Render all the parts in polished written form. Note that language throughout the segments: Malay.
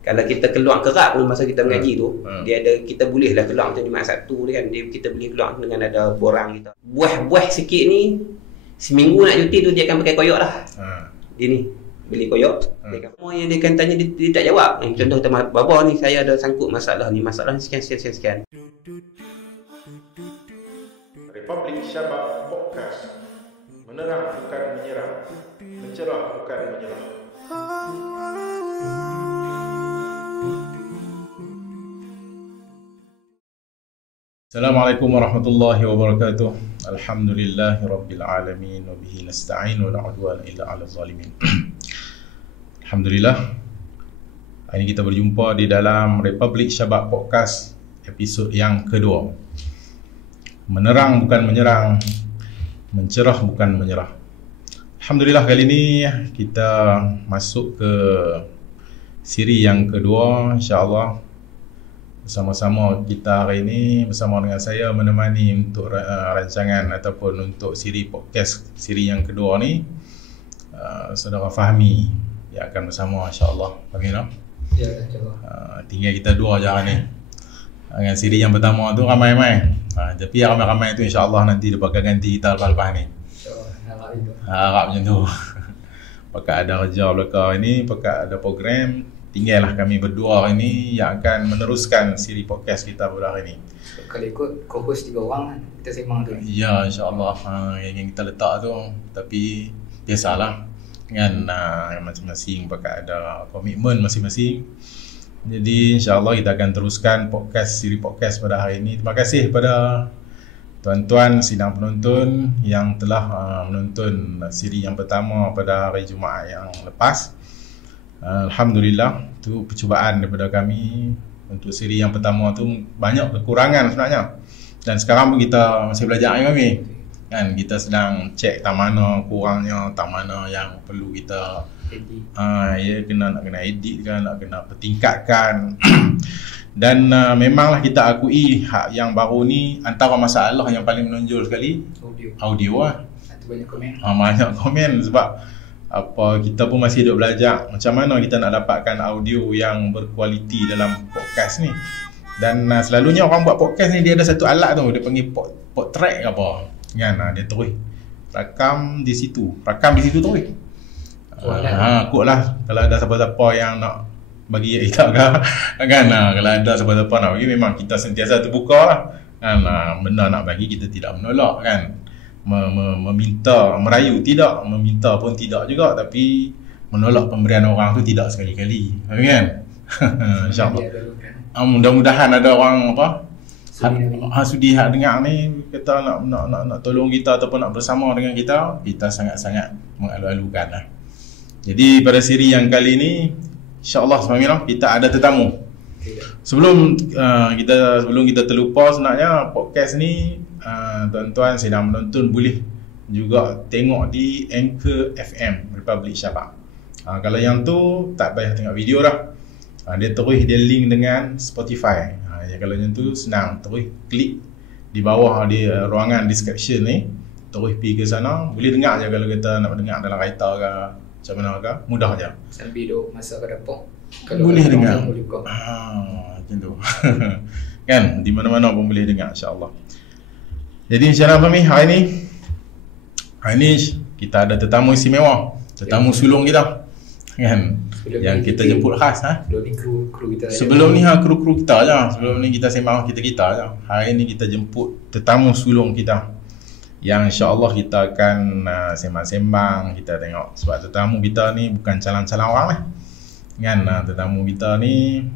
Kalau kita keluar kerak pun masa kita mengaji tu, dia ada, kita bolehlah keluar macam Jumaat Sabtu kan, kita boleh keluar dengan ada borang kita. Buah sikit ni seminggu nak cuti tu dia akan pakai koyok lah. Dia ni beli koyok, semua yang dia akan tanya dia tak jawab. Contoh kita baba ni, saya ada sangkut masalah ni sekian. Republik Syabab Podcast. Menerang bukan menyerang, mencerah bukan menyerah. Assalamualaikum warahmatullahi wabarakatuh. Alhamdulillahirabbil alamin wa bihi nasta'in wa la udwana illa 'alal zalimin. Alhamdulillah. Hari ini kita berjumpa di dalam Republik Syabab Podcast episod yang kedua. Menerang bukan menyerang, mencerah bukan menyerah. Alhamdulillah, kali ini kita masuk ke siri yang kedua, insya-Allah. Bersama-sama kita hari ini, bersama dengan saya menemani untuk rancangan ataupun untuk siri podcast siri yang kedua ni, Saudara Fahmi yang akan bersama, insya-Allah. Fahmi no? Ya, insya-Allah. Tinggal kita dua je hari ni. Dengan siri yang pertama tu ramai-ramai. Tapi yang ramai-ramai tu insya-Allah nanti dia bakal ganti kita lepas ni. InsyaAllah, harap itu. Harap macam tu. Pakai ada kerja belakang ini, pakai ada program. Tinggallah kami berdua hari ni yang akan meneruskan siri podcast kita pada hari ni. Kalau ikut co-host 3 orang kan, kita sembang tu. Ya, insya-Allah. Yang kita letak tu. Tapi biasalah kan, masing-masing pakai ada komitmen masing-masing. Jadi insya-Allah kita akan teruskan siri podcast pada hari ini. Terima kasih kepada tuan-tuan sidang penonton yang telah menonton siri yang pertama pada hari Jumaat yang lepas. Alhamdulillah, itu percubaan daripada kami untuk siri yang pertama tu, banyak kekurangan sebenarnya. Dan sekarang pun kita masih belajar kami. Kan kita sedang cek tak mana kurangnya, tak mana yang perlu kita ya, nak kena edit kan, nak kena pertingkatkan. Dan memanglah kita akui yang baru ni antara masalah yang paling menonjol sekali audio lah. Banyak komen. Banyak komen sebab kita pun masih duk belajar macam mana kita nak dapatkan audio yang berkualiti dalam podcast ni. Dan selalunya orang buat podcast ni dia ada satu alat tu, dia panggil pod track ke apa kan, dia terus rakam di situ terus. Kot lah kalau ada siapa-siapa yang nak bagi kita kan, kalau ada siapa-siapa nak bagi, memang kita sentiasa terbuka lah kan. Benda nak bagi kita tidak menolak kan, meminta, merayu tidak, meminta pun tidak juga, tapi menolak pemberian orang tu tidak sekali-kali kan. InsyaAllah. Mudah-mudahan ada orang sudi dengar ni, kita nak tolong kita ataupun nak bersama dengan kita sangat-sangat mengalu-alukan lah. Jadi pada siri yang kali ni, insya-Allah kita ada tetamu. Sebelum kita terlupa, sebenarnya podcast ni tuan-tuan sedang menonton boleh juga tengok di Anchor FM Republik Syabab. Kalau yang tu tak payah tengok video dah. Dia link dengan Spotify. Kalau yang tu senang, terus klik di bawah di ruangan description ni, terus pergi ke sana, boleh dengar je. Kalau kita nak dengar dalam kereta ke macam mana ke, mudah je. Sambil duduk masak ke dapur, kalau boleh dengar. Macam tu. Kan, di mana-mana pun boleh dengar, insya-Allah. Jadi insya-Allah Fahmi, hari ni kita ada tetamu istimewa, tetamu sulung kita. Kan? Yang kita jemput khas sebelum ni kru kita je. Sebelum ni kita sembang kita je. Hari ni kita jemput tetamu sulung kita yang insya-Allah kita akan sembang-sembang, kita tengok. Sebab tetamu kita ni bukan calang-calang orang lah kan. Tetamu kita ni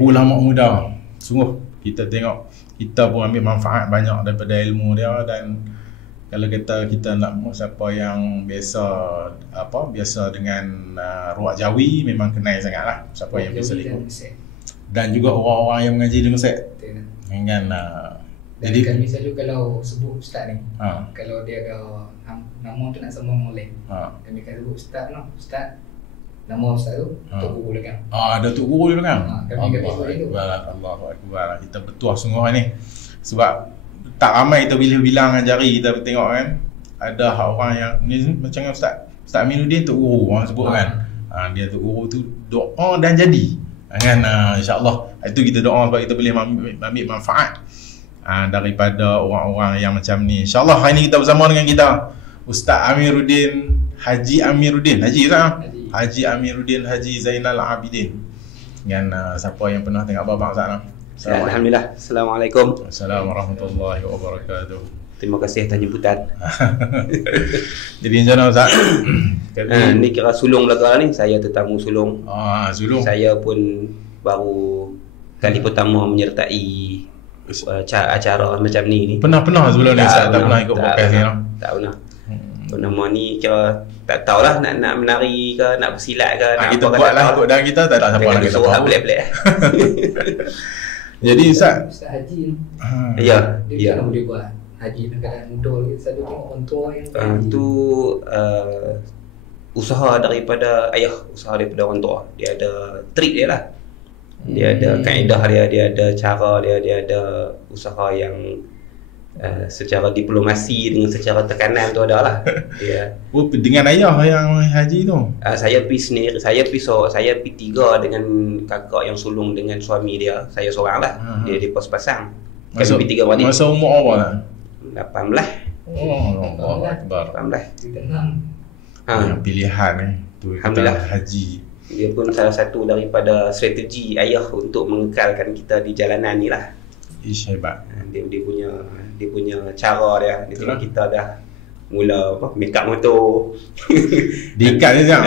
ulama muda. Sungguh kita tengok, kita pun ambil manfaat banyak daripada ilmu dia. Dan kalau kita nak siapa yang biasa dengan ruak Jawi, memang kenal sangatlah siapa yang biasa ikut. Dan juga orang-orang yang mengaji di Mesir. Kan. Jadi kami selalu kalau sebut ustaz ni, kalau dia ada nama tu nak sambung boleh. Kami akan sebut ustaz no, ustaz. Nama ustaz tu Tok Guru belakang. Ada Tok Guru di belakang. Kami sebut itu. Allahu Akbar. Kita bertuah sungguh ni. Sebab tak ramai kita bilang dengan jari kita tengok kan. Ada orang yang ni macam Ustaz Aminuddin Tok Guru orang sebut kan. Dia Tok Guru tu doa dan jadi. Kan insya-Allah itu kita doa sebab kita boleh ambil manfaat daripada orang-orang yang macam ni. InsyaAllah hari ni kita bersama dengan kita Ustaz Amiruddin Haji Amiruddin Haji Amiruddin Haji Zainal Abidin. Dengan siapa yang pernah tengok Abang Ustaz? Alhamdulillah. Assalamualaikum. Assalamualaikum warahmatullahi wabarakatuh. Terima kasih atas jemputan. Jadi macam mana Ustaz? Ni kira sulung belakang ni. Saya tetamu sulung. Sulung. Saya pun baru kali pertama menyertai acara macam ni. Pernah sebelum ni Ustaz? Tak pernah ikut podcast ni? Tak pernah. Nama ni kira tak tahulah nak menari ke, nak bersilat ke, nak kita apa buat lah ikut dan kita tak ada siapa lagi tahu. Pelik-pelik. Jadi Ustaz Haji ni. Ya. Dia tak boleh buat haji nak kadang mudul ke, selalu tengok orang tua yang tu usaha daripada ayah, usaha daripada orang tua. Dia ada trik dia lah. Dia ada kaedah dia ada cara dia ada usaha yang secara diplomasi dengan secara tekanan tu ada lah. Dia dengan ayah yang haji tu. Saya pergi sendiri, saya pergi 3 dengan kakak yang sulung dengan suami dia. Saya seorang lah. Dia pos pasang. Kami pergi 3 balik. Masa umur apa lah? 18. Allah Akbar. 18. Pilihan tu kita haji. Dia pun salah satu daripada strategi ayah untuk mengekalkan kita di jalanan ni lah. Hebat. Dia punya cara dia. Dia tengok kita dah mula make up motor. Diikat dia.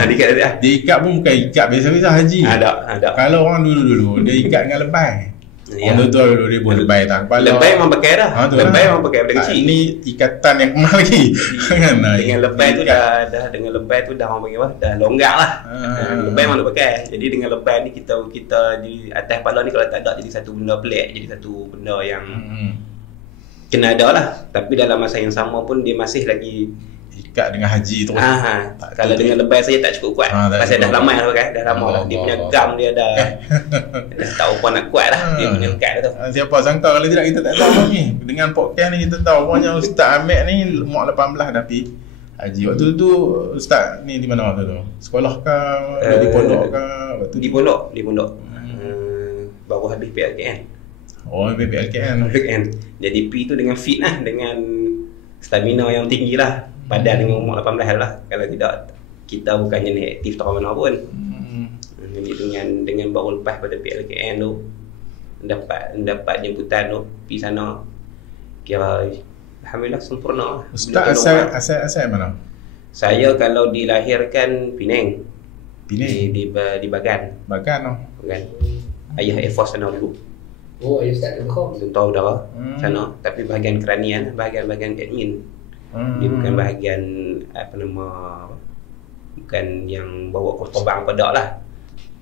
Diikat pun bukan ikat biasa-biasa haji. Ada. Kalau orang dulu dia ikat dengan lebay. Orang tu dulu dia buat lebay tak. Lebay memang pakai dah. Lebay memang pakai pada kecil. Ini ikatan yang mahal lagi. Dengan lebay tu dengan lebay tu dah orang panggil apa? Dah longgar lah. Lebay memang nak pakai. Jadi dengan lebay ni kita di atas kepala ni kalau tak ada jadi satu benda pelik, jadi satu benda yang kena ada lah. Tapi dalam masa yang sama pun dia masih lagi ikat dengan haji terus. Kalau dengan lebay saja tak cukup kuat. Pasal dah lama dah pakai, dah lama lah. Dia punya gam dia dah tahu apa nak kuat lah. Dia punya ikat tu. Siapa sangka kalau tidak kita tak tahu ni. Dengan podcast ni kita tahu rupanya Ustaz Ahmed ni umur 18 dah pergi haji. Waktu tu Ustaz ni di mana waktu tu? Sekolah ke? Di pondok ke? Di pondok. Baru habis PLKN. PLKN. Jadi P tu dengan fit lah, dengan stamina yang tinggi lah. Padan dengan umur 18 lah. Kalau tidak, kita bukannya ni aktif tak mana pun. Jadi dengan baru lepas pada PLKN tu, dapat jemputan tu pergi sana, kira alhamdulillah sempurna lah. Ustaz asal mana? Saya kalau dilahirkan Penang. Di Bagan. Bagan. Ayah Air Force sana dulu. Ayah Ustaz tahu dah sana. Tapi bahagian keranian, bahagian admin. Dia bukan bahagian bukan yang bawa korban pada lah.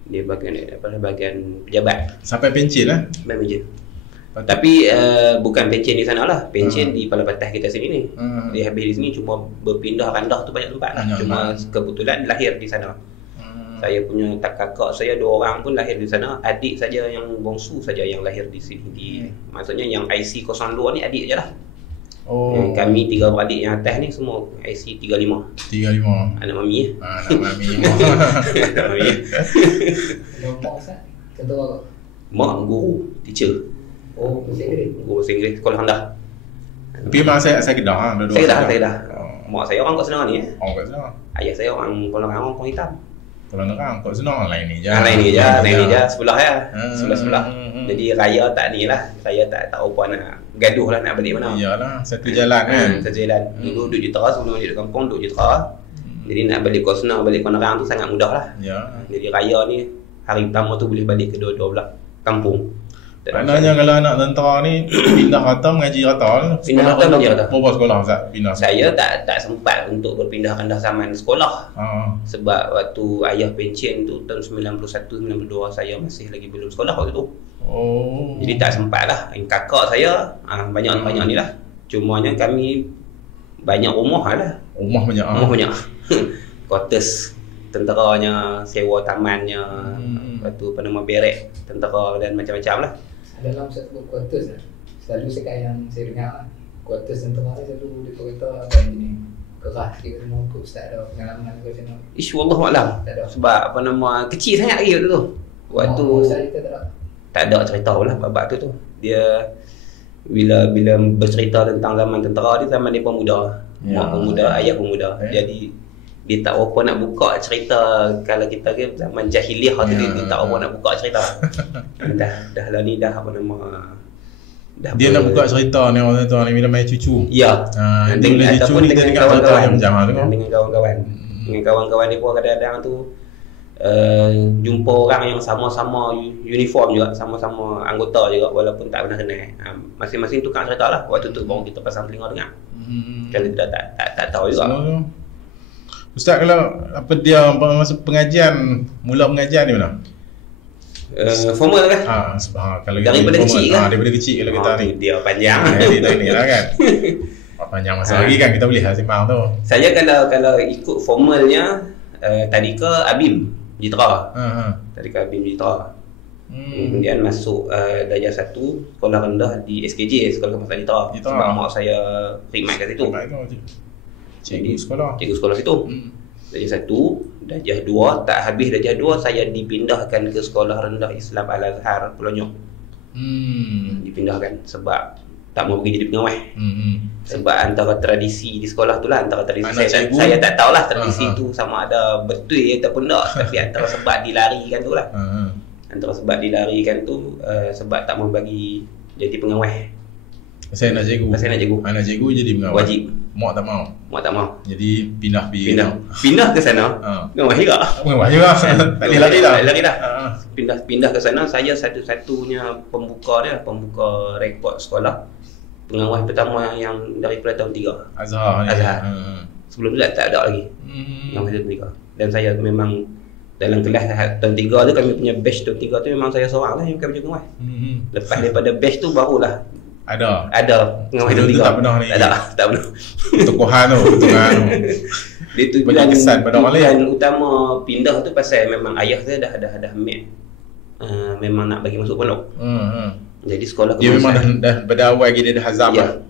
Dia bahagian pejabat. Sampai pencen lah. Pencen. Tapi bukan pencen di sana lah. Pencen di Palapatah kita sini ni. Dia habis di sini cuma berpindah randah tu banyak tempat lah. Cuma kebetulan lahir di sana. Saya punya kakak saya 2 orang pun lahir di sana. Adik saja yang bongsu saja yang lahir di sini. Maksudnya yang IC 02 ni adik je lah. Kami 3 beradik yang atas ni semua IC 35. Anak mami. Kalau mak Ustaz? Contoh mak guru, teacher. Guru bahasa Inggeris sekolah rendah. Tapi mak saya Kedah. Saya dah. Mak saya orang Kota Senang ni. Kota Senang. Ayah saya orang Kuala Nerang, orang hitam. Kuala Nerang, Kota Senang lain ni je. Sebelah ya. Sebelah. Jadi raya tak ni lah. Raya tak tahu apa nak gaduh lah nak balik mana. Iyalah, satu jalan kan. Satu jalan. Dulu duduk Jutera, sebelum duduk kampung duduk Jutera. Jadi nak balik Kota Senang, balik Kuala Nerang tu sangat mudah lah. Jadi raya ni hari pertama tu boleh balik kedua-dua belah kampung. Maknanya kalau anak tentera ni pindah rata mengaji rata. Pindah rata mengaji rata. Berapa sekolah Ustaz pindah? Saya tak sempat untuk berpindah rendah zaman sekolah. Sebab waktu ayah pencen tu tahun 91-92 saya masih lagi belum sekolah waktu tu. Jadi tak sempat lah. Kakak saya banyak ni lah. Cumanya kami banyak rumah lah. Rumah banyak. Quarters tenteranya, sewa tamannya, lepas tu berek tentera dan macam-macam lah. Dalam satu quarters selalu sekat yang saya dengar quarters tentera selalu dia kata dan ini kerah dia semua ikut ustaz ada pengalaman ke macam mana? Wallahualam. Sebab apa nama kecil sangat lagi waktu tu. Waktu tak ada cerita lah bab tu. Dia bila bercerita tentang zaman tentera dia, zaman dia pemuda. Mak pemuda, ayah pemuda. Jadi dia tak apa nak buka cerita kalau kita ke zaman jahiliah tu dia tak apa nak buka cerita. dah lah ni dah apa nama dia nak buka cerita ni orang tu ni bila main cucu. Ya. Dengan cucu ni dia dengar cerita yang macam tu. Dengan kawan-kawan. Dengan kawan-kawan ni pun kadang-kadang tu jumpa orang yang sama-sama uniform juga, sama-sama anggota juga walaupun tak pernah kenal. Masing-masing tukar cerita lah. Waktu tu baru kita pasang telinga dengar. Kalau kita tak tahu juga. Ustaz, kalau apa dia masuk pengajian, mula pengajian di mana? Formal kan? Kalau daripada kecil kan? Daripada kecil kalau kita ni. Dia panjang. Dia ni lah kan. Panjang masa lagi kan kita boleh lah simbang tu. Saya kalau ikut formalnya tadika Abim Jitra. Tadika Abim Jitra. Kemudian masuk darjah 1 sekolah rendah di SKJ, Sekolah Kebangsaan Jitra. Sebab mak saya khidmat kat situ. Cikgu sekolah situ. Darjah 1, darjah 2, tak habis darjah 2 saya dipindahkan ke Sekolah Rendah Islam Al-Azhar Pelonyok. Dipindahkan sebab tak mau pergi jadi pengawal. Sebab antara tradisi di sekolah tu lah, antara tradisi saya tak tahulah tradisi tu sama ada betul ataupun tak, tapi antara sebab dilarikan tu lah. Antara sebab dilarikan tu sebab tak mau bagi jadi pengawal. Saya nak cikgu. Anak cikgu jadi pengawal. Wajib. Mak tak mau. Jadi pindah ke sana. Pengawal juga. Tak boleh lari dah. Pindah ke sana. Saya satu-satunya pembuka rekod sekolah. Pengawal pertama yang daripada tahun 3 Azhar. Sebelum tu tak ada lagi pengawal tahun 3. Dan saya memang dalam kelas tahun 3 tu, kami punya batch tahun 3 tu memang saya seorang lah yang bukan pengawal. Lepas daripada batch tu barulah ada pengawal tahun 3. Tak pernah ni. Tak pernah. Tokohan tu. Dia tujuan kesan pada orang lain. Utama pindah tu pasal memang ayah saya dah map memang nak bagi masuk pondok. Jadi sekolah dia memang dah pada awal dia dah hazam lah.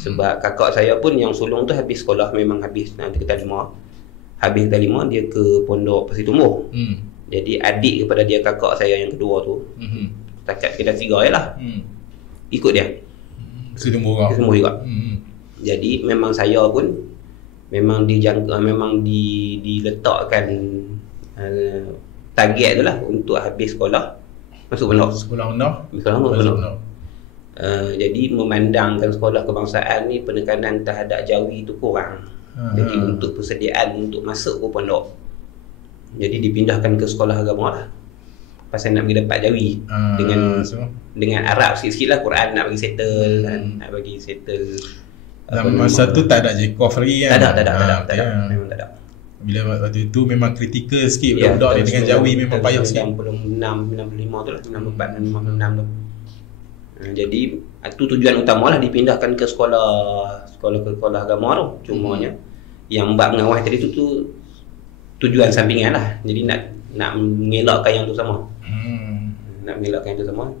Sebab kakak saya pun yang sulung tu habis sekolah, memang habis nanti ke Talima. Habis Talima dia ke Pondok Pasir Tumbuh. Jadi adik kepada dia, kakak saya yang kedua tu, setakat kita 3 je lah, ikut dia Pasir Tumbuh juga. Jadi memang saya pun memang diletakkan target tu lah untuk habis sekolah masuk pondok. Sekolah rendah. Jadi memandangkan sekolah kebangsaan ni penekanan terhadap jawi tu kurang. Jadi untuk persediaan untuk masuk ke pondok, jadi dipindahkan ke sekolah agama lah. Pasal nak bagi dapat jawi dengan Arab sikit-sikit lah, Quran nak bagi settle nak bagi settle. Dan masa tu tak ada Jekof lagi kan? Tak ada. Memang tak ada. Bila waktu itu memang kritikal sikit budak-budak dia dengan jawi memang payah sikit. 96, 95 tu lah, 94 dan 56 tu. Jadi itu tujuan utama lah dipindahkan ke sekolah agama tu. Cumanya yang bab mengawal tadi tu tujuan sampingan lah. Jadi nak mengelakkan yang tu sama.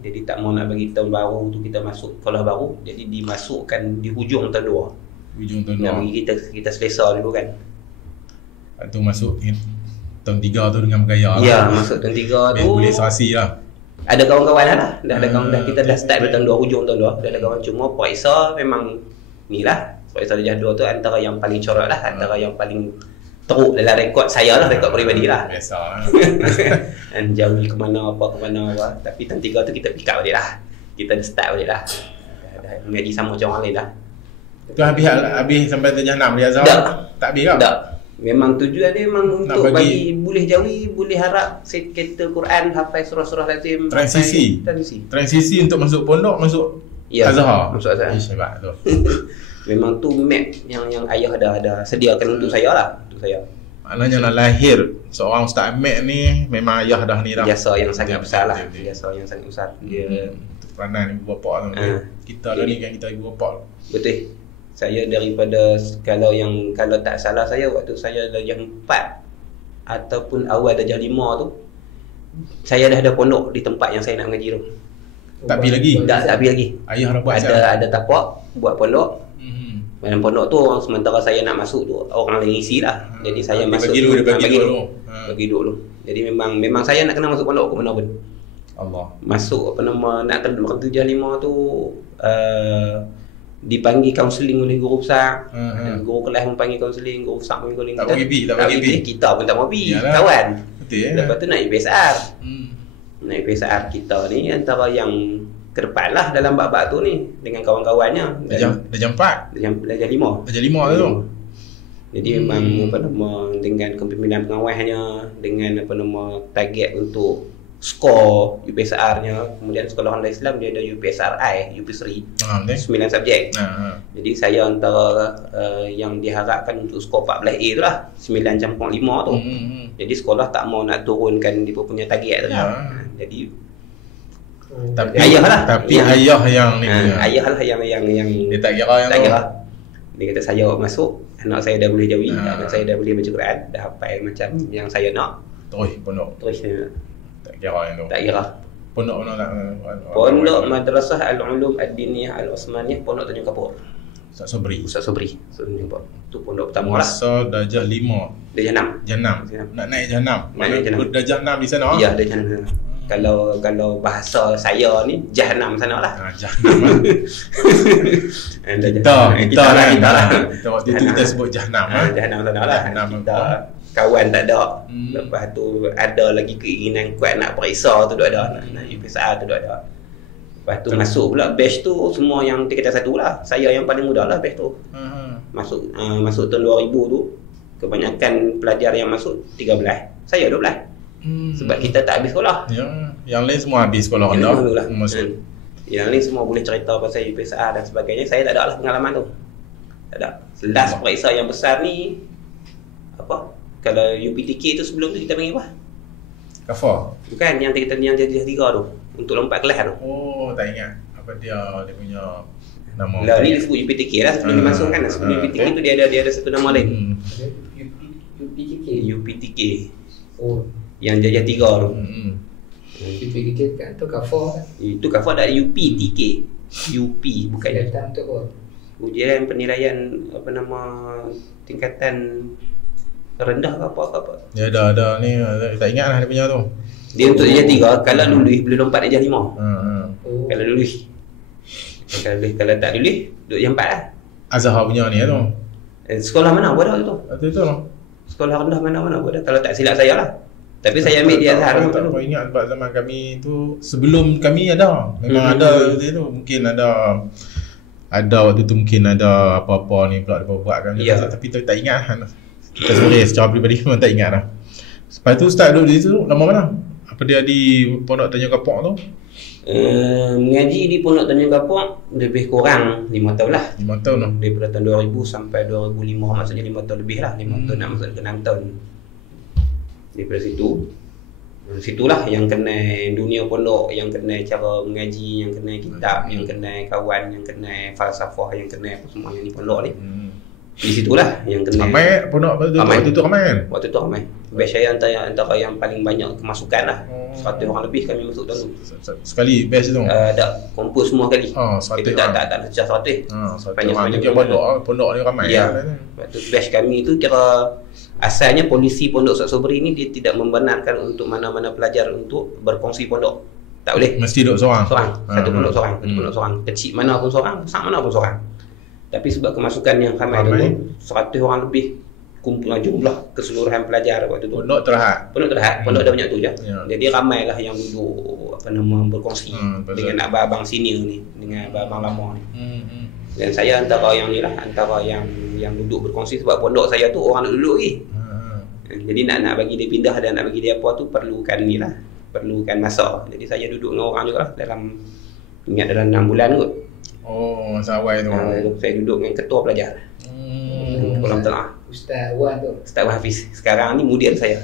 Jadi tak mau nak bagi tahun baru tu kita masuk sekolah baru. Jadi dimasukkan di hujung tahun 2. Nak bagi kita selesa dulu kan. Tu masuk tahun 3 tu dengan bergaya lah. Ya, masuk tahun 3 tu boleh serasi lah. Ada kawan-kawan lah. Dah ada kawan dah, kita dah start dari tahun 2, hujung tahun 2. Dah ada kawan, cuma Pak Isa memang ni lah. Pak Isa darjah 2 tu antara yang paling corot lah, antara yang paling teruk dalam rekod saya lah, rekod peribadi lah. Biasa lah. Dan jauh ke mana apa. Tapi tahun 3 tu kita pick up balik lah. Kita dah start balik lah. Dah mengaji sama macam orang lain lah. Tu habis sampai darjah 6 dia Azhar? Tak habis tak? Tak. Memang tujuan dia memang untuk bagi boleh jawi, boleh harap kata Quran, hafaz surah-surah lazim. Transisi untuk masuk pondok, masuk Azhar. Masuk Azhar. Hebat tu. Memang tu map yang ayah dah sediakan untuk saya lah, untuk saya. Maknanya nak lahir seorang Ustaz Ahmad ni memang ayah dah ni dah. Jasa yang sangat besar lah. Jasa yang sangat besar. Dia peranan ibu bapa tu. Kita dah ni kan kita ibu bapa. Betul. Saya daripada kalau tak salah saya waktu saya darjah 4 ataupun awal darjah 5 tu, saya dah ada pondok di tempat yang saya nak mengaji tu. Tak pergi lagi? Tak pergi lagi. Ayah dah buat ada tapak buat pondok. Dalam pondok tu sementara saya nak masuk tu orang lain isi lah. Jadi saya masuk bagi dulu. Jadi memang saya nak kena masuk pondok ke mana pun. Allah. Masuk nak kena 75 tu dipanggil kaunseling oleh guru besar. Guru kelas panggil kaunseling, guru besar panggil kaunseling. Tak bagi kita pun tak mau pergi, kawan. Betul. Lepas tu nak IPSR. Nak IPSR kita ni antara yang ke depan lah dalam bab-bab tu ni dengan kawan-kawannya. Dah jam 4? Dah jam 5. Dah jam 5 tu. Jadi memang dengan kepimpinan pengawasnya, dengan target untuk skor UPSR-nya, kemudian sekolah online Islam dia ada UPSRI, UP3, 9 subjek. Jadi saya antara yang diharapkan untuk skor 14A tu lah, 9.5 tu. Jadi sekolah tak mau nak turunkan dia punya target tu lah. Jadi ayah lah. Tapi ayah yang ni ayah lah yang dia tak kira yang tu. Dia kata saya masuk, anak saya dah boleh jawi, anak saya dah boleh baca Quran, dah hafal macam yang saya nak. Terus pondok. Tak kira yang tu. Tak kira. Pondok mana nak? Pondok Madrasah Al-Ulum Ad-Diniyah Al-Osmaniyah, Pondok Tanjung Kapur. Ustaz Sobri. Tu pondok pertama lah. Masa darjah 5. Darjah 6. Nak naik darjah 6. Nak naik darjah 6 di sana. Ya, darjah 6. Kalau bahasa saya ni Jahanam sana lah. Jahanam. Kita lah. Waktu tu kita sebut Jahanam. Jahanam sana lah. Kita kawan tak ada. Lepas tu ada lagi keinginan kuat nak periksa tu ada. Nak UPSR tu ada. Lepas tu masuk pula batch tu semua yang tingkatan 1 lah. Saya yang paling muda lah batch tu. Masuk tahun 2000 tu kebanyakan pelajar yang masuk 13. Saya 12. Sebab kita tak habis sekolah. Yang lain semua habis sekolah rendah. Yang lain semua boleh cerita pasal UPSR dan sebagainya. Saya tak ada lah pengalaman tu. Tak ada. Last periksa yang besar ni apa? Kalau UPTK tu sebelum tu kita panggil apa? Kafar. Bukan yang jadi 3 tu. Untuk lompat kelas tu. Oh, tak ingat. Apa dia punya nama. Lah ni disebut UPTK lah sebelum dimasukkan. Sebelum UPTK tu dia ada satu nama lain. UPTK. Oh. Yang jajah 3 tu. UPTK kan tu Kafar kan? Itu Kafar dah UPTK. UP bukan datang tu apa? Ujian penilaian tingkatan rendah ke apa. Ya ada ni tak ingat lah dia punya tu. Dia untuk jajah 3 kalau lulus boleh lompat jajah 5. Kalau lulus. Kalau tak lulus duduk jajah 4 lah. Azhar punya ni tu. Sekolah mana buat tu? Itu lah. Sekolah rendah mana buat kalau tak silap saya lah. Tapi saya ambil dia Azhar. Tak ingat sebab zaman kami tu sebelum kami ada. Memang ada tu mungkin ada waktu tu mungkin ada apa-apa ni pula buat kan. Tapi tak ingat lah. Kita sebenarnya secara peribadi memang tak ingat lah. Lepas tu start duduk di situ lama mana? Apa dia di Pondok Tanjung Kapur tu? Mengaji di Pondok Tanjung Kapur lebih kurang 5 tahun lah. 5 tahun lah. Daripada tahun 2000 sampai 2005, maksudnya 5 tahun lebih lah. 5 tahun nak masuk ke 6 tahun. Daripada situlah yang kena dunia pondok, yang kena cara mengaji, yang kena kitab, yang kena kawan, yang kena falsafah, yang kena apa semua yang di pondok ni. Di situlah yang kena ramai pondok waktu tu ramai kan? Waktu tu ramai. Batch saya antara yang paling banyak kemasukan lah. 100 orang lebih kami masuk tahun tu. Sekali batch tu? Tak, kumpul semua kali. 100 kita tak pecah 100. Sepanjang pondok ni ramai. Ya. Waktu batch kami tu kira asalnya polisi Pondok Ustaz Sobri ni dia tidak membenarkan untuk mana-mana pelajar untuk berkongsi pondok. Tak boleh. Mesti duduk seorang. Satu pondok seorang. Kecil mana pun seorang, besar mana pun seorang. Tapi sebab kemasukan yang ramai tu 100 orang lebih kumpul jumlah keseluruhan pelajar waktu tu. Pondok terhad. Pondok dah banyak tu je. Jadi ramailah yang duduk berkongsi dengan abang-abang senior ni, dengan abang lama ni. Dan saya antara yang ni lah, antara yang duduk berkongsi sebab pondok saya tu orang duduk lagi. Jadi nak bagi dia pindah dan nak bagi dia apa tu perlukan ni lah, perlukan masa. Jadi saya duduk dengan orang juga lah dalam 6 bulan kot. Oh, masa awal tu. Saya duduk dengan ketua pelajar. Kolam Tengah. Ustaz Wan tu. Ustaz Wan Hafiz. Sekarang ni mudir saya.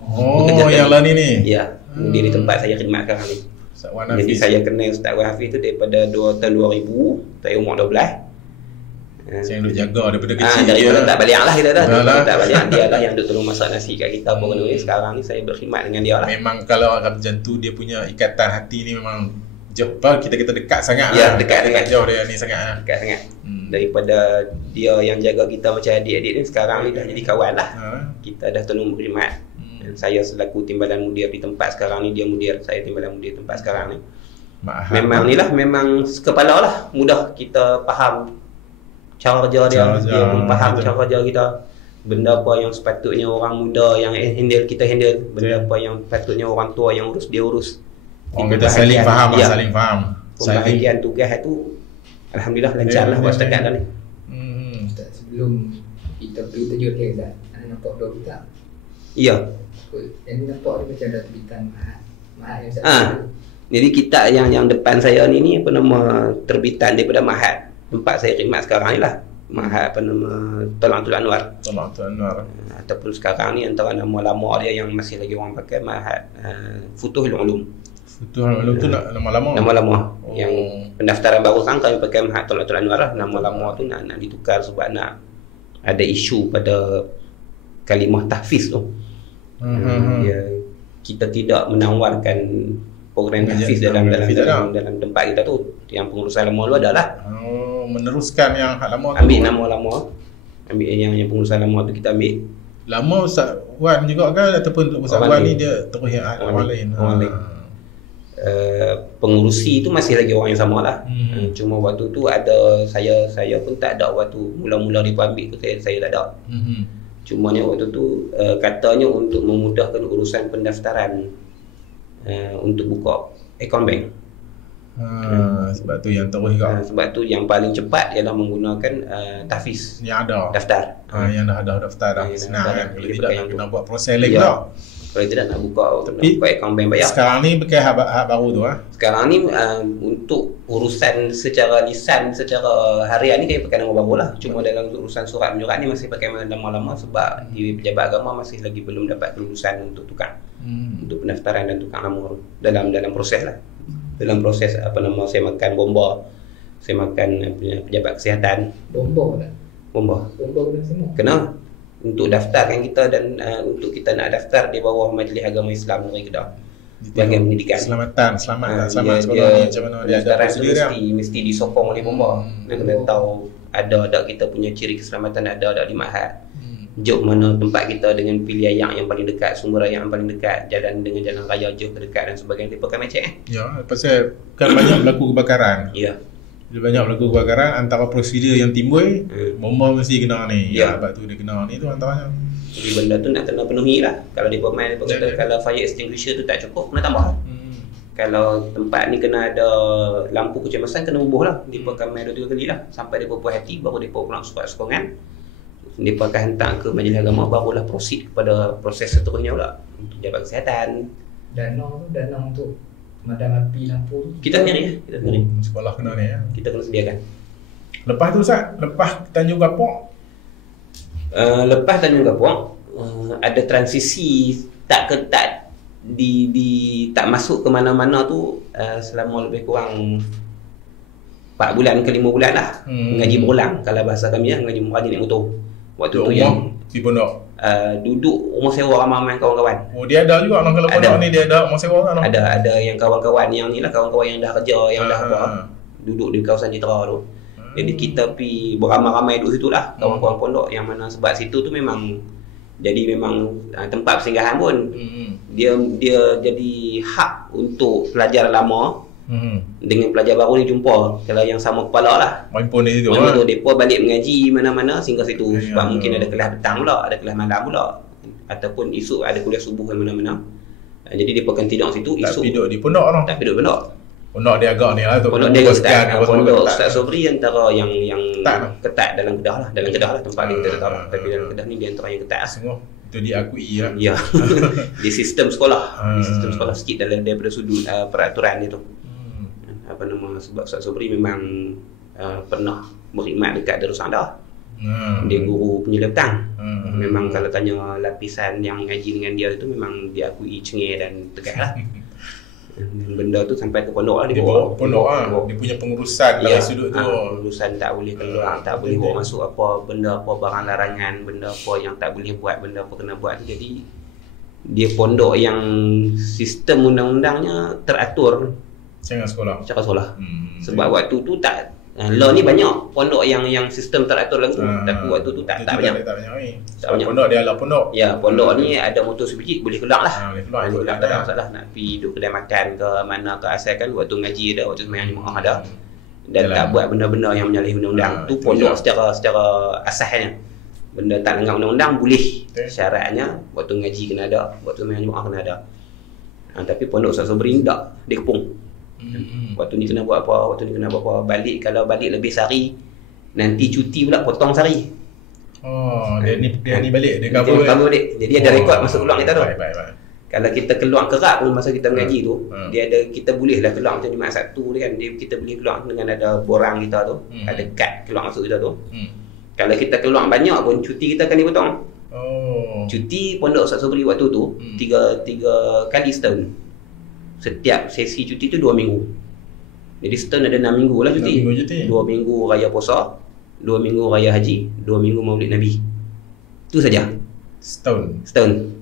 Oh, yang lah ni. Ya, mudir di tempat saya khidmat sekarang ni. Ustaz Wan Hafiz. Jadi saya kenal Ustaz Wan Hafiz tu daripada tahun 2000, saya umur 12. Saya duduk jaga daripada kecil. Daripada tak balik lah kita dah. Tak balik dia lah yang duduk tolong masak nasi kat kita pun ni. Sekarang ni saya berkhidmat dengan dia lah. Memang kalau orang macam tu dia punya ikatan hati ni memang Jauh, kita dekat sangat dekat jauh dia ni sangat dekat sangat. Daripada dia yang jaga kita macam adik-adik ni, sekarang ni dah jadi kawan lah. Kita dah tolong berkhidmat. Saya selaku timbalan mudir di tempat sekarang ni, dia mudir, saya timbalan mudir tempat sekarang ni. Memang ni lah, memang kepala lah, mudah kita faham cara kerja dia pun faham cara kerja kita. Benda apa yang sepatutnya orang muda yang handle, kita handle. Benda apa yang sepatutnya orang tua yang urus, dia urus. Orang kita saling faham, saling faham. Pembahagian tugas tu alhamdulillah lancar lah buat setakat ni. Sebelum kita pergi terjun ke Zat, ada nampak dua kita? Ya. Yang nampak ni macam ada terbitan Mahat yang satu. Jadi kitab yang depan saya ni apa nama terbitan daripada Mahat. Tempat saya khidmat sekarang ni lah. Mahat apa nama Tolong Anwar. Ataupun sekarang ni antara nama lama dia yang masih lagi orang pakai Mahat Futuhul Ulum. Futuhul Ulum tu nama lama. Nama lama. Yang pendaftaran baru sekarang kami pakai Mahat Tolong Anwar lah. Nama lama tu nak ditukar sebab nak ada isu pada kalimah tahfiz tu. Kita tidak menawarkan program tahfiz dalam tempat kita tu. Yang pengurusan lama lu adalah meneruskan yang hak lama tu. Ambil nama lama. Ambil yang pengurusan lama tu kita ambil. Lama Ustaz Wan juga kan, ataupun Ustaz Wan ni dia terus yang orang lain. Pengurusi tu masih lagi orang yang sama lah. Cuma waktu tu ada saya pun tak ada waktu mula-mula dia ambil tu, saya tak ada. Cuma ni waktu tu katanya untuk memudahkan urusan pendaftaran untuk buka akaun bank. Sebab tu yang terus juga. Sebab tu yang paling cepat ialah menggunakan tahfiz yang ada daftar. Yang dah ada daftar dah senang kan. Kalau tidak nak kena buat proses lagi lah. Kalau tidak nak buka akaun bank bayar. Sekarang ni pakai hak baru tu Sekarang ni untuk urusan secara lisan, secara harian ni kami pakai nama baru lah. Cuma dalam urusan surat menyurat ni masih pakai nama lama sebab di Pejabat Agama masih lagi belum dapat kelulusan untuk tukar. Untuk pendaftaran dan tukar nama dalam proses lah. Dalam proses apa nama saya makan bomba, saya makan pejabat kesihatan. Bomba kena semua. Kena untuk daftarkan kita dan untuk kita nak daftar di bawah Majlis Agama Islam Negeri Kedah. Bahagian pendidikan. Selamat sekolah ni macam mana dia ada prosedur mesti disokong oleh bomba. Dia kena tahu ada kita punya ciri keselamatan ada di Mahat. Jauh mana tempat kita dengan pilihan yang paling dekat, sumber air yang paling dekat, jalan dengan jalan raya jauh terdekat dan sebagainya. Dia pakai macam Ya, pasal kan banyak berlaku kebakaran. Ya. Dia banyak berlaku kebakaran, antara prosedur yang timbul, bomba mesti kena ni. Ya, sebab tu dia kena ni tu antaranya. Jadi benda tu nak kena penuhi lah. Kalau dia pemain, dia kata kalau fire extinguisher tu tak cukup, kena tambah. Kalau tempat ni kena ada lampu kecemasan, kena bubuh lah. Dia pakai main 2-3 kali lah. Sampai dia puas hati, baru dia pulang surat sokongan. Dia akan hantar ke Majlis Agama, barulah proceed kepada proses seterusnya pula untuk jabat kesihatan. Dana untuk madam api lampu kita sendiri sekolah kena ni kita kena sediakan. Lepas tu Ustaz, lepas Tanjung Kapok ada transisi tak ketat tak masuk ke mana-mana tu selama lebih kurang 4 bulan ke 5 bulan lah. Mengaji berulang, kalau bahasa kami mengaji mengaji naik motor. Waktu tu yang di pondok duduk rumah sewa ramai kawan-kawan. Dia ada juga orang kalau pondok ni dia ada rumah sewa kan? Ada yang kawan-kawan yang ni lah, kawan-kawan yang dah kerja, yang dah duduk di kawasan Citra tu. Jadi kita pergi beramai-ramai duduk situ lah, kawan-kawan pondok yang mana sebab situ tu memang tempat persinggahan pun. Dia jadi hak untuk pelajar lama dengan pelajar baru ni jumpa. Kalau yang sama kepala lah main pun di situ tu mereka balik mengaji mana-mana singgah situ. Sebab mungkin ada kelas petang pula, ada kelas malam pula, ataupun esok ada kuliah subuh ke mana-mana. Jadi dia akan tidur situ. Tak duduk di pondok tak duduk pondok. Pondok dia agak ni lah. Pondok dia pondok Ustaz Sobri antara yang ketat dalam Kedah lah. Dalam Kedah lah tempat kita tahu lah. Tapi dalam Kedah ni dia antara yang ketat semua. Itu diakui lah. Ya. Di sistem sekolah. Di sistem sekolah sikit daripada sudut peraturan dia tu. Apa nama, sebab Ustaz Sobri memang pernah berkhidmat dekat Darus Sadah. Dia guru penyelidik petang. Memang kalau tanya lapisan yang mengaji dengan dia itu memang diakui cengih dan tegas lah. Benda tu sampai ke pondok lah. Dia bawa pondok lah. Dia punya pengurusan dalam sudut tu. Pengurusan tak boleh keluar, tak boleh bawa masuk apa benda, apa barang larangan, benda apa yang tak boleh buat, benda apa kena buat. Jadi dia pondok yang sistem undang-undangnya teratur. Cara sekolah. Sebab waktu tu tak law ni banyak pondok yang sistem teratur lagu, tapi waktu tu tak banyak. Tak banyak. Pondok dia ala pondok. Ya, pondok ni ada motor sebiji boleh keluar lah. Boleh keluar. Tak ada masalah nak pergi duduk kedai makan ke mana ke, asalkan waktu ngaji ada, waktu sembahyang Jumaat ada. Dan tak buat benda-benda yang menyalahi undang-undang. Tu pondok secara asasnya. Benda tak melanggar undang-undang boleh. Syaratnya waktu ngaji kena ada, waktu sembahyang Jumaat kena ada. Tapi pondok Ustaz Sobri tak, dia kepung. Waktu ni kena buat apa, balik, kalau balik lebih sehari nanti cuti pula potong sehari. Dia ni balik, dia cover balik. Jadi ada rekod masuk keluar kita tu. Baik. Kalau kita keluar kerap pun masa kita mengaji tu, kita boleh lah keluar macam Jumaat Sabtu ni kan, kita boleh keluar dengan ada borang kita tu, ada kad keluar masuk kita tu. Kalau kita keluar banyak pun cuti kita akan dipotong. Cuti pondok Ustaz Sobri waktu tu 3 kali setahun. Setiap sesi cuti tu 2 minggu. Jadi setahun ada 6 minggu lah cuti. 2 minggu raya puasa, 2 minggu raya haji, 2 minggu maulid Nabi. Itu saja. Setahun.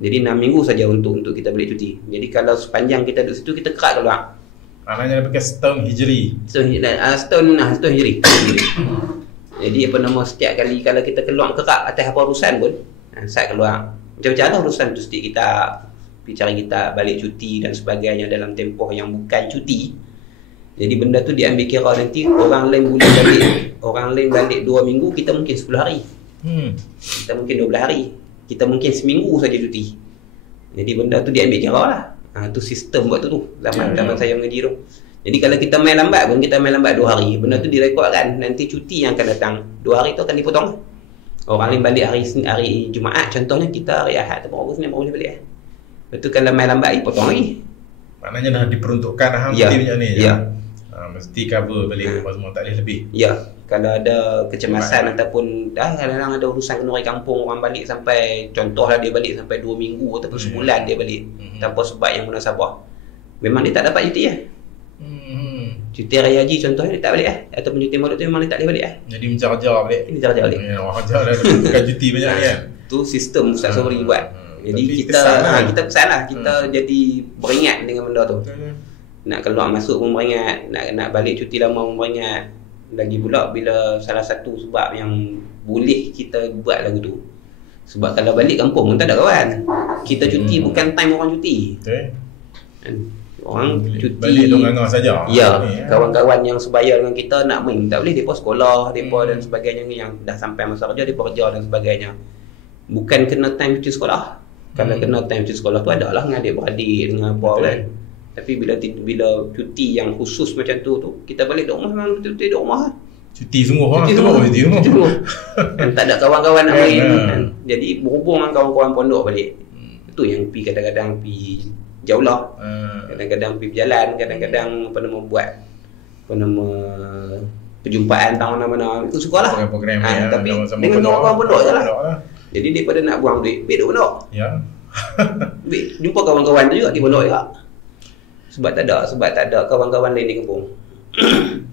Jadi 6 minggu saja untuk kita balik cuti. Jadi kalau sepanjang kita duduk situ, kita kerak keluar. Maknanya dia pakai setahun hijri. Setahun hijri. Jadi setiap kali kalau kita keluar kerak atas apa urusan pun, saya keluar. Macam-macam lah urusan tu, setiap kita bicara kita balik cuti dan sebagainya dalam tempoh yang bukan cuti. Jadi benda tu diambil kira nanti orang lain balik 2 minggu, kita mungkin 10 hari. Kita mungkin 12 hari. Kita mungkin seminggu saja cuti. Jadi benda tu diambil kira lah. Tu sistem waktu tu zaman saya mengaji tu. Jadi kalau kita main lambat pun, kita main lambat 2 hari, benda tu direkodkan. Nanti cuti yang akan datang 2 hari tu akan dipotong. Orang lain balik hari Jumaat contohnya, kita hari Ahad tu baru boleh balik. Betul, kalau main lambat potong lagi. Maknanya dah diperuntukkan mesti macam ni. Mesti cover balik apa semua, tak boleh lebih. Ya, kalau ada kecemasan ataupun kadang-kadang ada urusan kena kampung, orang balik sampai, contohlah dia balik sampai 2 minggu ataupun sebulan dia balik tanpa sebab yang munasabah, memang dia tak dapat cuti cuti raya haji contohnya dia tak balik ataupun cuti maulid tu memang dia tak boleh balik Jadi mencar-jar balik. Orang ajar dah bukan cuti banyak ni kan. Tu sistem Ustaz Sobri buat. Jadi kita kesan lah, kita jadi beringat dengan benda tu. Nak keluar masuk pun beringat, nak balik cuti lama pun beringat. Lagi pula bila salah satu sebab yang boleh kita buat lagu tu, sebab kalau balik kampung pun tak ada kawan. Kita cuti bukan time orang cuti. Orang cuti balik dongangah saja. Ya, kawan-kawan yang sebaya dengan kita nak main tak boleh, depa sekolah, depa dan sebagainya, yang dah sampai masa kerja depa kerja dan sebagainya. Bukan kena time cuti sekolah. Kalau kena time cuti sekolah tu adalah dengan adik-beradik dengan apa kan. Tapi bila cuti yang khusus macam tu kita balik duduk rumah, memang betul-betul duduk rumah. Cuti sungguh lah. Cuti sungguh. Tak ada kawan-kawan nak main kan. Jadi berhubung dengan kawan-kawan pondok balik. Itu yang kadang-kadang pergi jauh lah. Kadang-kadang pergi berjalan, kadang-kadang buat perjumpaan tahun mana-mana. Itu suka lah. Program tapi dengan kawan-kawan pondok je lah. Jadi daripada nak buang duit, pergi duduk pondok. Ya. Jumpa kawan-kawan tu juga di pondok juga. Sebab tak ada kawan-kawan lain di kampung.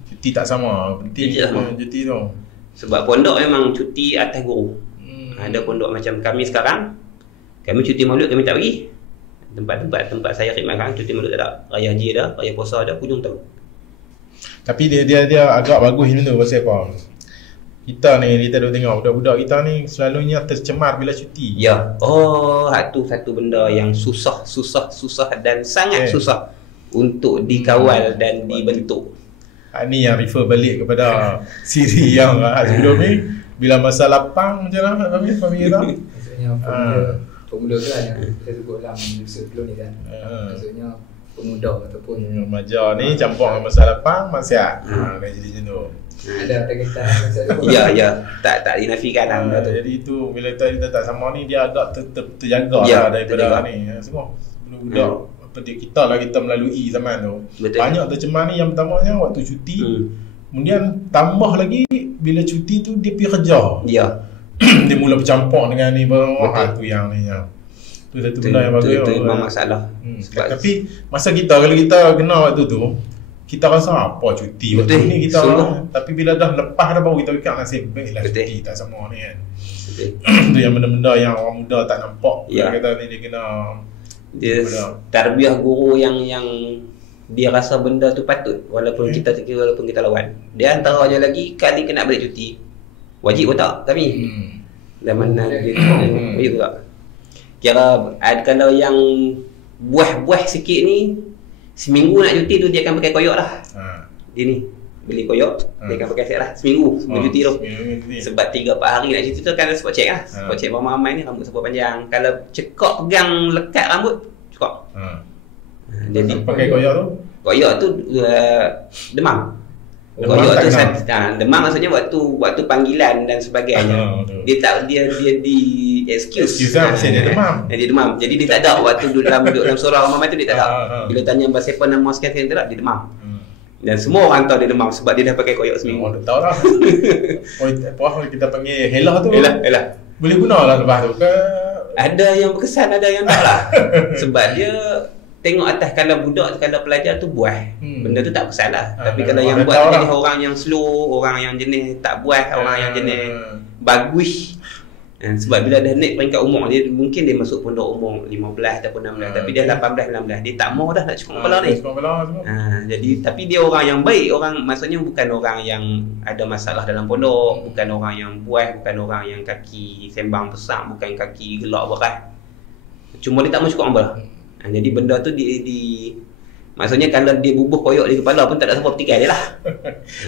Cuti tak sama. Penting cuti tu. Sebab pondok memang cuti atas guru. Ada pondok macam kami sekarang, kami cuti maulid kami tak pergi. Tempat saya khidmat sekarang cuti maulid tak ada. Raya haji ada, raya puasa ada, hujung tahun. Tapi dia agak bagus ni tu pasal apa? Kita duk tengok budak-budak kita ni selalunya tercemar bila cuti. Ya. Satu benda yang susah dan sangat susah untuk dikawal dan dibentuk. Ni yang refer balik kepada siri yang sebelum ni, bila masa lapang macam mana kami kita? Maksudnya formula tu lah yang kita sebut dalam episode sebelum ni kan. Maksudnya pemuda ataupun remaja ni campur dengan masa lapang maksiat. Jadi macam tu. Ada kaitan. Ya, tak dinafikan lah. Jadi itu bila kita tak sama ni, dia agak terjaga daripada ni semua. Budak kita lah, kita melalui zaman tu. Betul. Banyak tercemar ni. Yang pertamanya waktu cuti, kemudian tambah lagi bila cuti tu dia pergi kerja. Ya. Dia mula bercampur dengan ni tu yang ni. Tu satu benda yang bagus. Itu memang masalah. Tapi masa kalau kita kena waktu tu, kita rasa apa cuti waktu ni kita tapi bila dah lepas dah baru kita fikir nasib baiklah cuti tak sama ni kan. Tu yang benda-benda yang orang muda tak nampak. Kata ni dia kena tarbiyah guru yang dia rasa benda tu patut walaupun kita lawan. Dia antaranya lagi kali kena balik cuti. Wajib tak kami. Dan mana dia wajib tak. Kira kalau yang buah-buah sikit ni seminggu nak cuti tu dia akan pakai koyok lah. Dia ni beli koyok, dia akan pakai set lah seminggu cuti tu. Sebab 3-4 hari nak cuti tu kan ada spot check lah. Spot check ramai-ramai ni rambut siapa panjang. Kalau cekak pegang lekat rambut cekak. Jadi pakai koyok tu? Koyok tu demam. Koyok tu demam maksudnya waktu panggilan dan sebagainya. Dia di excuse lah pasal dia demam. Dia demam. Jadi dia tak ada waktu duduk dalam surau ramai tu dia tak ada. Bila tanya siapa nama sekian dia demam. Dan semua orang tahu dia demam sebab dia dah pakai koyok seminggu. Dah tahu lah. Apa kita panggil helah tu. Helah. Boleh guna lah lepas tu ke? Ada yang berkesan, ada yang tak lah. Sebab dia tengok atas kalau budak, kalau pelajar tu buah. Benda tu tak berkesan lah. Tapi kalau yang buat jenis orang yang slow, orang yang jenis tak buah, orang yang jenis bagus. Sebab bila dah naik peringkat umur dia, mungkin dia masuk pondok umur 15 ataupun 16, tapi dia 18-19 dia tak mau dah nak cukup kepala ni. Jadi tapi dia orang yang baik, orang maksudnya bukan orang yang ada masalah dalam pondok, bukan orang yang buah, bukan orang yang kaki sembang besar, bukan kaki gelak berat. Cuma dia tak mau cukup kepala. Jadi benda tu maksudnya kalau dia bubuh koyok di kepala pun tak ada siapa petikai dia lah.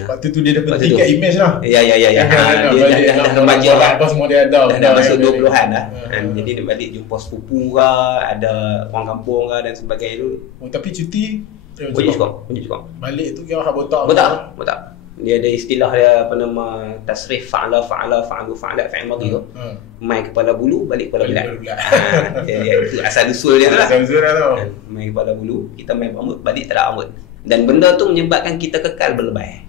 Waktu tu dia dah petikai image lah. Ya. Dia dah remaja lah. Apa semua dia ada. Dah masuk 20-an lah. Jadi dia balik jumpa sepupu ke, ada orang kampung ke dan sebagainya tu. Tapi cuti? Wajib cukup. Balik tu kira hak botak? Botak. Dia ada istilah dia apa nama tasrif fa'ala fa'alu fa'alat fa'il madhi tu. Mai kepala bulu, balik kepala bulat. Dia itu asal usul dia tu lah. Mai kepala bulu, kita main rambut, balik tak ada rambut. Dan benda tu menyebabkan kita kekal berlebay.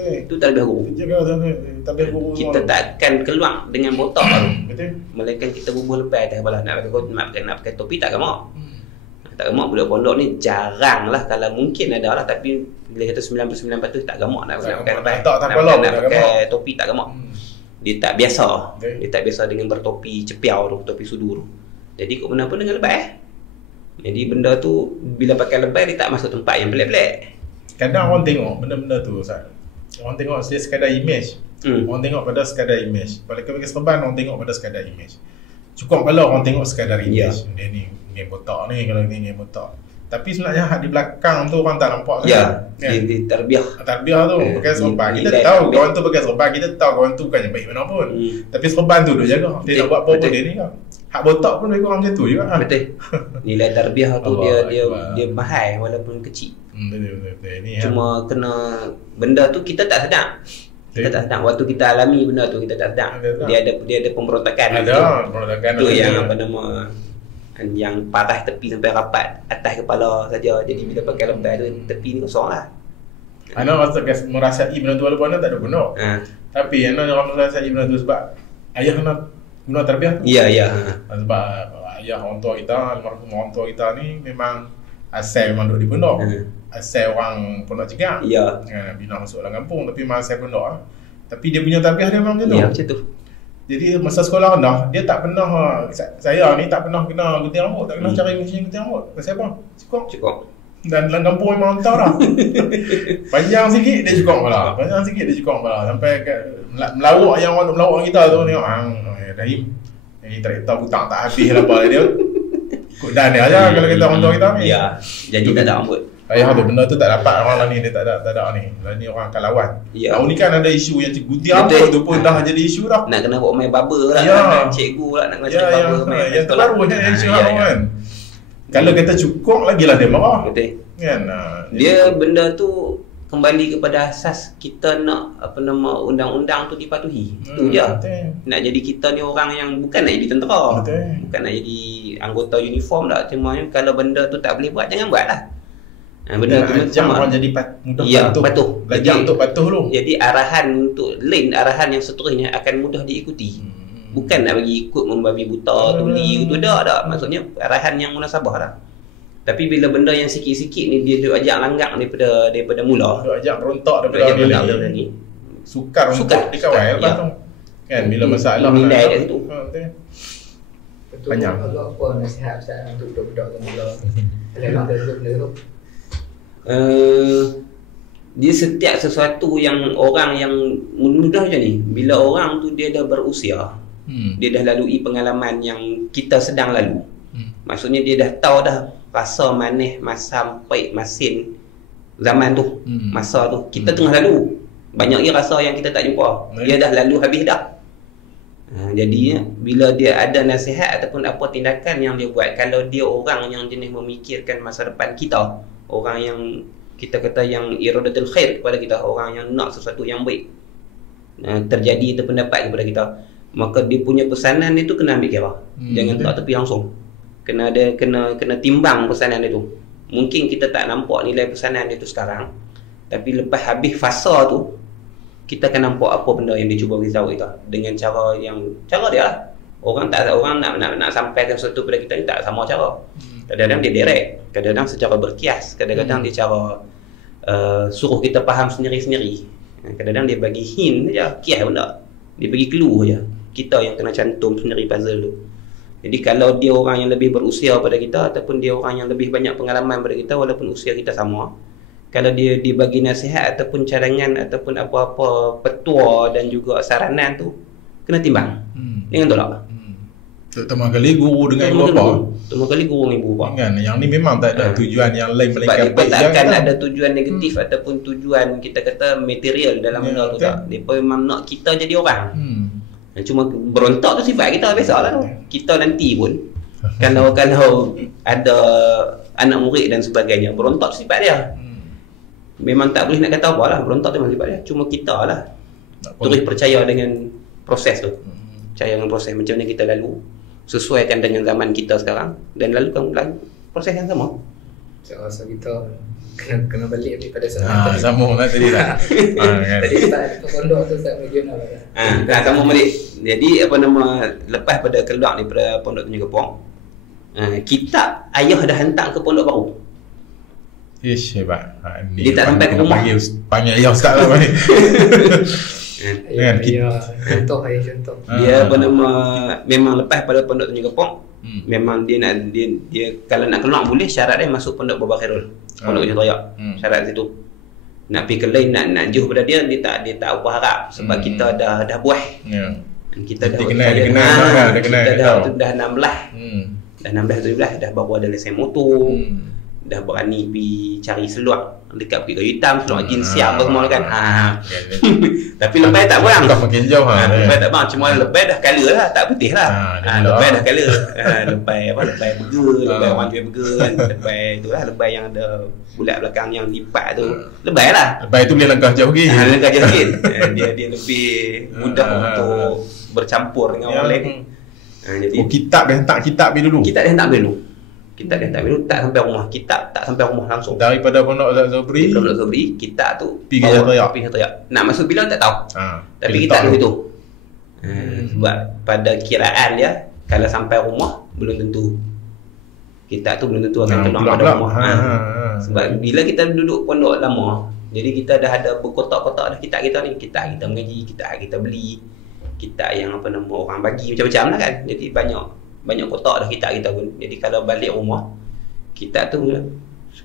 Itu tak lebih guru. Kita tak akan keluar dengan botak tu. Melainkan kita bubuh lebay atas kepala. Nak pakai topi tak gamak. Tak gamak budak pondok ni jarang lah, kalau mungkin ada lah, tapi bila kata 99% tak gamak nak pakai topi tak gamak. Dia tak biasa. Dia tak biasa dengan bertopi cepiau tu, topi sudur. Jadi kok benda pun dengan lebay. Jadi benda tu bila pakai lebay dia tak masuk tempat yang pelik-pelik. Kadang orang tengok benda-benda tu Ustaz. Orang tengok dia sekadar image. Orang tengok pada sekadar image. Pada pakai serban orang tengok pada sekadar image. Cukup kalau orang tengok sekadar image. Dia ni botak ni, kalau ni botak. Tapi sebenarnya di belakang tu orang tak nampak kan? Di terbiah tu pakai serban. Kita tahu kawan tu pakai serban, kita tahu kawan tu bukannya baik mana pun. Tapi serban tu duk jaga. Dia nak buat apa pun dia ni kan. Hak botak pun lebih kurang macam tu juga. Betul. Nilai terbiah tu dia mahal walaupun kecil. Betul. Cuma kena benda tu kita tak sedar. Kita tak sedar waktu kita alami benda tu, kita tak sedar. Dia ada pemberontakan. Ada pemberontakan. Tu yang apa nama yang parah tepi sampai rapat atas kepala saja. Jadi bila pakai lebay tu tepi ni kosong lah. Ana merasai benda tu walaupun ana tak ada guna. Tapi ana orang merasai benda tu sebab ayah nak guna terbiah tu. Ya. Sebab ayah orang tua kita, almarhum orang tua kita ni memang asal memang duduk di pondok. Asal orang pondok cegah. Ya. Bina masuk dalam kampung tapi memang asal pondok. Tapi dia punya terbiah dia memang macam tu. Ya, macam tu. Jadi masa sekolah rendah, dia tak pernah, saya ni tak pernah kena gunting rambut, tak kena cari mesin gunting rambut. Pasal apa? Cukup. Dan dalam kampung memang hantar dah. Panjang sikit dia cukup pula. Sampai melawak yang orang melawak kita tu tengok, Rahim, ni tak tahu butang tak habis lah apa dia. Ikut dan dia aja kalau kita orang tua kita ni. Ya, jadi tak ada rambut. Ayah tu benda tu tak dapat orang lah ni, dia tak ada ni. Lah ni orang akan lawan. Tahun ni kan ada isu yang gunting rambut tu pun dah jadi isu dah. Nak kena buat main barber lah, cikgu lah nak kena cakap barber. Yang terbaru je isu kan. Kalau kita cukup lagi lah dia marah. Betul. Kan. Dia benda tu kembali kepada asas kita nak apa nama undang-undang tu dipatuhi. Tu je. Nak jadi kita ni orang yang bukan nak jadi tentera. Bukan nak jadi anggota uniform dah. Cuma kalau benda tu tak boleh buat, jangan buat lah. Benda tu macam orang jadi mudah patuh. Belajar untuk patuh dulu. Jadi arahan untuk arahan yang seterusnya akan mudah diikuti. Bukan nak bagi ikut membabi buta, tuli tu dah. Maksudnya arahan yang munasabah dah. Tapi bila benda yang sikit-sikit ni dia ajak langgak daripada mula. Dia ajak berontak daripada ni. Sukar dikawal lepas tu. Kan bila masalah nilai kat situ. Banyak. Apa nasihat Ustaz untuk budak-budak mula? Kalau kita benda tu Dia setiap sesuatu yang orang yang mudah macam ni, bila orang tu dia dah berusia, dia dah lalui pengalaman yang kita sedang lalu. Maksudnya dia dah tahu dah rasa manis, masam, pahit, masin zaman tu, masa tu kita tengah lalu. Banyak je rasa yang kita tak jumpa, dia dah lalu habis dah. Jadi bila dia ada nasihat ataupun apa tindakan yang dia buat, kalau dia orang yang jenis memikirkan masa depan kita, orang yang kita kata yang iradatul khair kepada kita, orang yang nak sesuatu yang baik terjadi ataupun dapat kepada kita, maka dia punya pesanan dia tu kena ambil kira. Jangan tak tepi langsung. Kena timbang pesanan dia tu. Mungkin kita tak nampak nilai pesanan dia tu sekarang, tapi lepas habis fasa tu kita akan nampak apa benda yang dia cuba beritahu kita dengan cara dia lah. Orang nak sampaikan sesuatu pada kita ni tak sama cara. Kadang-kadang dia direct, kadang-kadang secara berkias, kadang-kadang dia cara suruh kita faham sendiri-sendiri. Kadang-kadang dia bagi hint saja, kias benda. Dia bagi clue saja. Kita yang kena cantum sendiri puzzle tu. Jadi kalau dia orang yang lebih berusia pada kita ataupun dia orang yang lebih banyak pengalaman pada kita walaupun usia kita sama, kalau dia dibagi nasihat ataupun cadangan ataupun apa-apa petua dan juga saranan tu, kena timbang. Jangan tolak. Terutama kali guru dengan ibu bapa. Terutama kali guru dengan ibu bapa. Kan, yang ni memang tak ada tujuan yang lain melainkan baik. Tak akan ada tujuan negatif ataupun tujuan kita kata material dalam benda tu tak. Depa memang nak kita jadi orang. Cuma berontak tu sifat kita biasalah tu. Kita nanti pun kalau ada anak murid dan sebagainya, berontak tu sifat dia. Memang tak boleh nak kata apa lah, berontak tu memang sifat dia. Cuma kita lah terus percaya dengan proses tu. Percaya dengan proses macam mana kita lalu, sesuaikan dengan zaman kita sekarang dan lalukan proses yang sama. Saya rasa kita kena balik daripada sana. Sambung lah tadi lah. Tadi kita pondok tu saya regional lah. Sambung balik. Jadi lepas pada keluar daripada Pondok Tanjung Kepong, kitab ayah dah hantar ke pondok baru. Hebat. Dia tak sampai ke rumah. Panggil ayah ustaz lah. Contoh. Dia memang lepas pada Pondok Tanjung Kepong, memang dia kalau nak keluar boleh, syarat dia masuk Pondok Baba Khairul, Pondok Ujung Toyak. Syarat situ. Nak pergi ke lain, nak jauh pada dia tak apa harap sebab kita dah buah. Kita dah kenal. Dah 16. Dah 16 17 dah baru ada lesen motor. Dah berani pergi cari seluar dekat Bukit Kayu Hitam, seluar jeans siap semua kan. Tapi lebay tak berang. Makin jauh lebay tak berang, cuma lebay dah color lah, tak putih lah. Lebay dah color. Lebay burger, lebay orang jual burger kan. Lebay tu lah, lebay yang ada bulat belakang yang lipat tu. Lebay lah. Lebay tu boleh langkah jauh lagi. Langkah jauh sikit. Dia lebih mudah untuk bercampur dengan orang lain. Jadi kitab dah hantar kitab dulu. Kitab dah hantar dulu. Kitab dah hantar dulu, tak sampai rumah. Kitab tak sampai rumah langsung. Daripada Pondok Zobri. Pondok Zobri, kitab tu pergi Toyak. Nak masuk bila tak tahu. Tapi kitab tu itu. Sebab pada kiraan dia, kalau sampai rumah belum tentu. Kitab tu belum tentu akan keluar pada rumah. Sebab bila kita duduk pondok lama, jadi kita dah ada berkotak-kotak dah kitab kita ni. Kitab kita mengaji, kitab kita beli, kitab yang orang bagi macam-macam lah kan. Jadi banyak kotak dah kitab kita pun. Jadi kalau balik rumah, kitab tu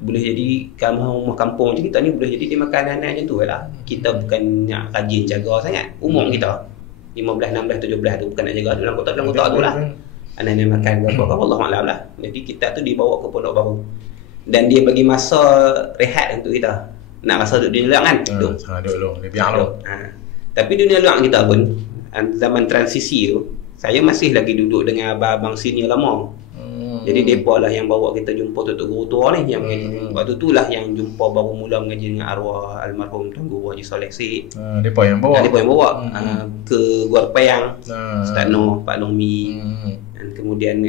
boleh jadi, kalau rumah kampung macam kita ni, boleh jadi dia makan anak macam tu lah. Kita bukan nak rajin jaga sangat umur kita 15, 16, 17 tu bukan nak jaga dalam kotak tu lah. Anak-anak makan berapa Allah Alam lah. Jadi kitab tu dibawa ke pondok baru dan dia bagi masa rehat untuk kita. Nak masa duduk dunia luar kan, duduk duduk biar dulu. Tapi dunia luar kita pun zaman transisi tu, saya masih lagi duduk dengan abang-abang senior lama. Jadi mereka lah yang bawa kita jumpa tutup guru tua ni yang mengaji. Waktu tu lah yang jumpa baru mula mengaji dengan arwah almarhum Tuan Guru Haji Soleh Syed. Mereka yang bawa. Ke Gua Payang, Ustaz Noh, Pak Nomi. Dan kemudian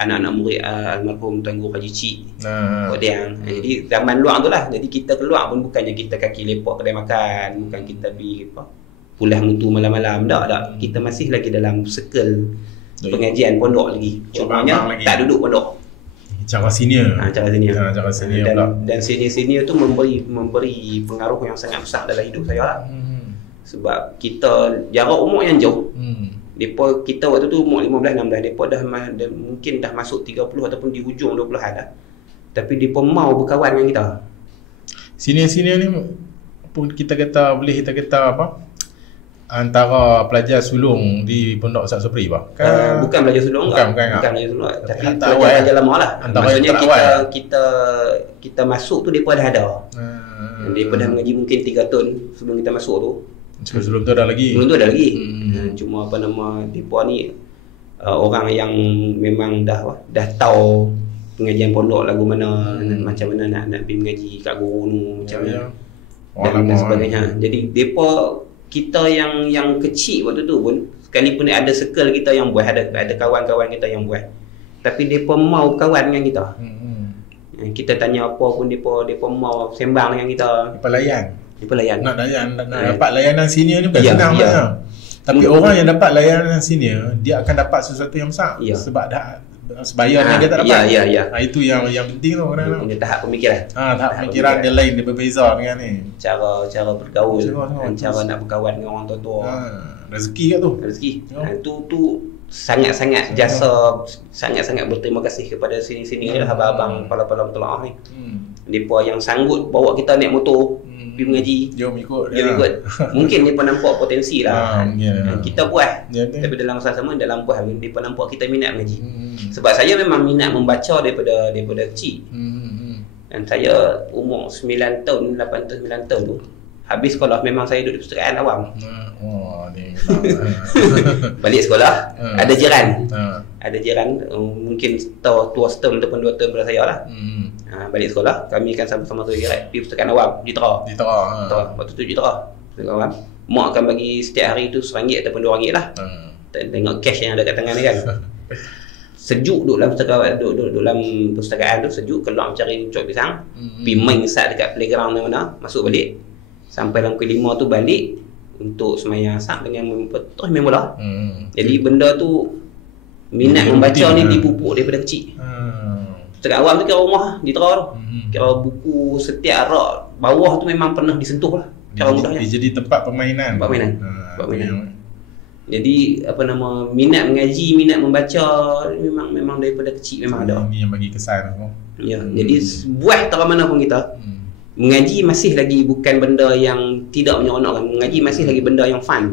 anak-anak murid almarhum Tuan Guru Haji Cik, Kodiang. Jadi zaman luar tu lah. Jadi kita keluar pun bukannya kita kaki lepak kedai makan, bukan kita pergi pulang mutu malam-malam, tak. Kita masih lagi dalam circle pengajian pondok lagi. Cumanya tak duduk pondok. Cara senior. Cara senior. Dan senior-senior tu memberi pengaruh yang sangat besar dalam hidup saya lah. Sebab kita jarak umur yang jauh. Kita waktu tu umur 15 16, depa dah mungkin dah masuk 30 ataupun di hujung 20-an dah. Tapi depa mau berkawan dengan kita. Senior-senior ni pun kita kata apa? Antara pelajar sulung di Pondok Ustaz Supri bah. Bukan pelajar sulung, bukan pelajar sulung, tapi pelajar lama lah. Maksudnya kita masuk tu depa dah ada. Depa dah mengaji mungkin 3 tahun sebelum kita masuk tu. Sebelum tu ada lagi. Cuma apa nama depa ni orang yang memang dah tahu pengajian pondok lagu mana, macam mana nak pergi mengaji kat guru ni, macam mana dan sebagainya. Jadi depa kita yang kecil waktu tu pun, sekalipun ada circle kita yang buat, ada kawan-kawan kita yang buat, tapi depa mau kawan dengan kita. Kita tanya apa pun depa mau sembang dengan kita. Depa layan. Nak dapat layanan senior ni bukan senang sebenarnya. Tapi orang yang dapat layanan senior, dia akan dapat sesuatu yang besar. Sebab dah sebayarnya dia tak dapat. Itu yang penting tu kadang-kadang. Dia tahap pemikiran. Tahap pemikiran dia lain, dia berbeza dengan ni. Cara bergaul, cara nak berkawan dengan orang tua-tua. Rezeki kat tu. Tu sangat-sangat jasa, sangat-sangat berterima kasih kepada sini-sini abang-abang pala-pala telaah ni. Depa yang sanggup bawa kita naik motor pergi mengaji. Jom ikut. Mungkin depa nampak potensi lah. Kita puas. Tapi dalam masa sama dalam puas depa nampak kita minat mengaji. Sebab saya memang minat membaca daripada kecil. Dan saya umur 9 tahun, 8 tahun, 9 tahun tu habis sekolah memang saya duduk di perpustakaan awam. Balik sekolah ada jiran mungkin tua setahun ataupun 2 tahun pada saya lah. Balik sekolah kami akan sama-sama pergi perpustakaan awam di Tera. Waktu tu di Tera. Mak akan bagi setiap hari tu RM1 ataupun RM2 lah. Tengok cash yang ada kat tangan ni kan. Sejuk duduk dalam perpustakaan tu, sejuk, keluar mencari cok pisang, pergi main sat dekat playground mana-mana, masuk balik. Sampai dalam pukul 5 tu balik untuk semayang asar dengan terus main bola. Jadi benda tu, minat membaca ni dipupuk daripada kecil. Perpustakaan awam tu kira rumah di Tera tu. Kira buku setiap rak bawah tu memang pernah disentuh lah. Dia jadi tempat permainan. Jadi minat mengaji, minat membaca memang daripada kecil memang ada. Ini yang bagi kesan. Jadi buat tak mana pun kita mengaji masih lagi bukan benda yang tidak menyeronokkan. Mengaji masih lagi benda yang fun.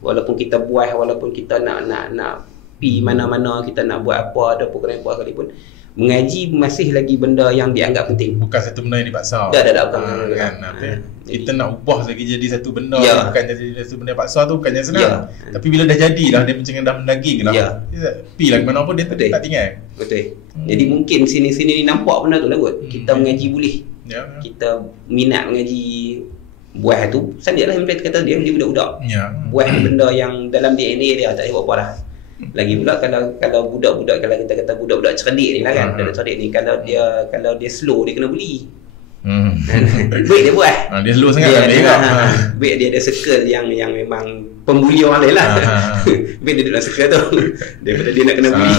Walaupun kita buat, walaupun kita nak pi mana-mana, kita nak buat apa, ada program apa sekalipun, mengaji masih lagi benda yang dianggap penting. Bukan satu benda yang dipaksa. Bukan. Kita nak ubah lagi jadi satu benda, bukan jadi satu benda paksa tu bukannya senang. Tapi bila dah jadi dah, dia macam dah mendaging dah. Pi lah mana pun dia tak tinggal. Betul. Jadi mungkin sini-sini ni nampak benda tu lah kot. Kita mengaji boleh. Kita minat mengaji. Buah tu sandilah yang kata dia budak-budak. Buah benda yang dalam DNA dia tak ada apa-apa dah. Lagi pula kalau budak-budak, kalau kita kata budak-budak cerdik ni lah kan, budak cerdik ni kalau dia slow dia kena buli. Baik dia buat. Dia slow sangat kan dia. Baik dia ada circle yang memang pembuli orang lain lah. Baik dia duduk dalam circle tu daripada dia nak kena buli.